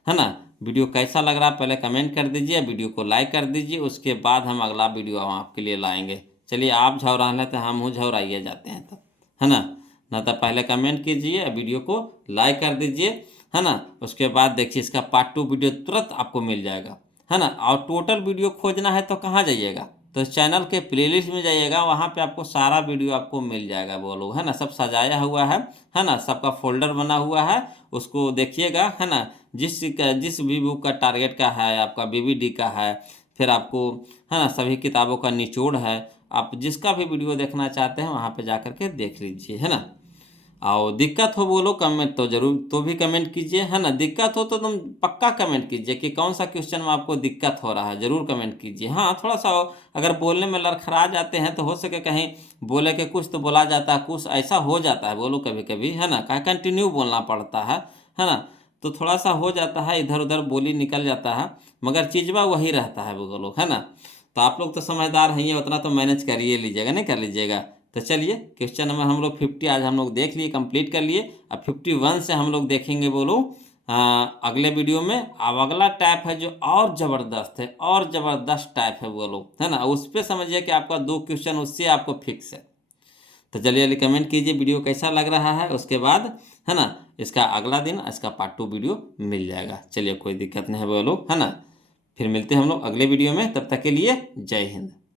है ना। वीडियो कैसा लग रहा है पहले कमेंट कर दीजिए, वीडियो को लाइक कर दीजिए, उसके बाद हम अगला वीडियो हम आपके लिए लाएंगे। चलिए आप झौरा है तो हम झौराइए जाते हैं तब, है ना तो पहले कमेंट कीजिए, वीडियो को लाइक कर दीजिए, है ना। उसके बाद देखिए इसका पार्ट 2 वीडियो तुरंत आपको मिल जाएगा, है ना। और टोटल वीडियो खोजना है तो कहाँ जाइएगा, तो इस चैनल के प्लेलिस्ट में जाइएगा, वहाँ पे आपको सारा वीडियो आपको मिल जाएगा बोलो, है ना। सब सजाया हुआ है ना, सबका फोल्डर बना हुआ है, उसको देखिएगा, है ना। जिस भी बुक का टारगेट का है, आपका बीबीडी का है, फिर आपको, है ना, सभी किताबों का निचोड़ है। आप जिसका भी वीडियो देखना चाहते हैं वहाँ पे जा कर के देख लीजिए, है ना। और दिक्कत हो बोलो कमेंट तो जरूर तो भी कमेंट कीजिए, है ना। दिक्कत हो तो तुम पक्का कमेंट कीजिए कि कौन सा क्वेश्चन में आपको दिक्कत हो रहा है, ज़रूर कमेंट कीजिए। हाँ थोड़ा सा अगर बोलने में लड़खड़ा जाते हैं तो हो सके कहीं बोले के कुछ तो बोला जाता है, कुछ ऐसा हो जाता है बोलो कभी कभी, है ना, क्या कंटिन्यू बोलना पड़ता है ना। तो थोड़ा सा हो जाता है, इधर उधर बोली निकल जाता है, मगर चीज़वा वही रहता है बोलो, है ना। तो आप लोग तो समझदार हैं, ये उतना तो मैनेज करिए लीजिएगा, नहीं कर लीजिएगा। तो चलिए क्वेश्चन नंबर हम लोग 50 आज हम लोग देख लिए, कंप्लीट कर लिए। अब 51 से हम लोग देखेंगे बोलो अगले वीडियो में। अब अगला टाइप है जो और ज़बरदस्त है, और ज़बरदस्त टाइप है बोलो, है ना। उस पर समझिए कि आपका 2 क्वेश्चन उससे आपको फिक्स है। तो चलिए कमेंट कीजिए वीडियो कैसा लग रहा है, उसके बाद, है ना, इसका अगला दिन इसका पार्ट 2 वीडियो मिल जाएगा। चलिए कोई दिक्कत नहीं है बोलो, है ना। फिर मिलते हैं हम लोग अगले वीडियो में, तब तक के लिए जय हिंद।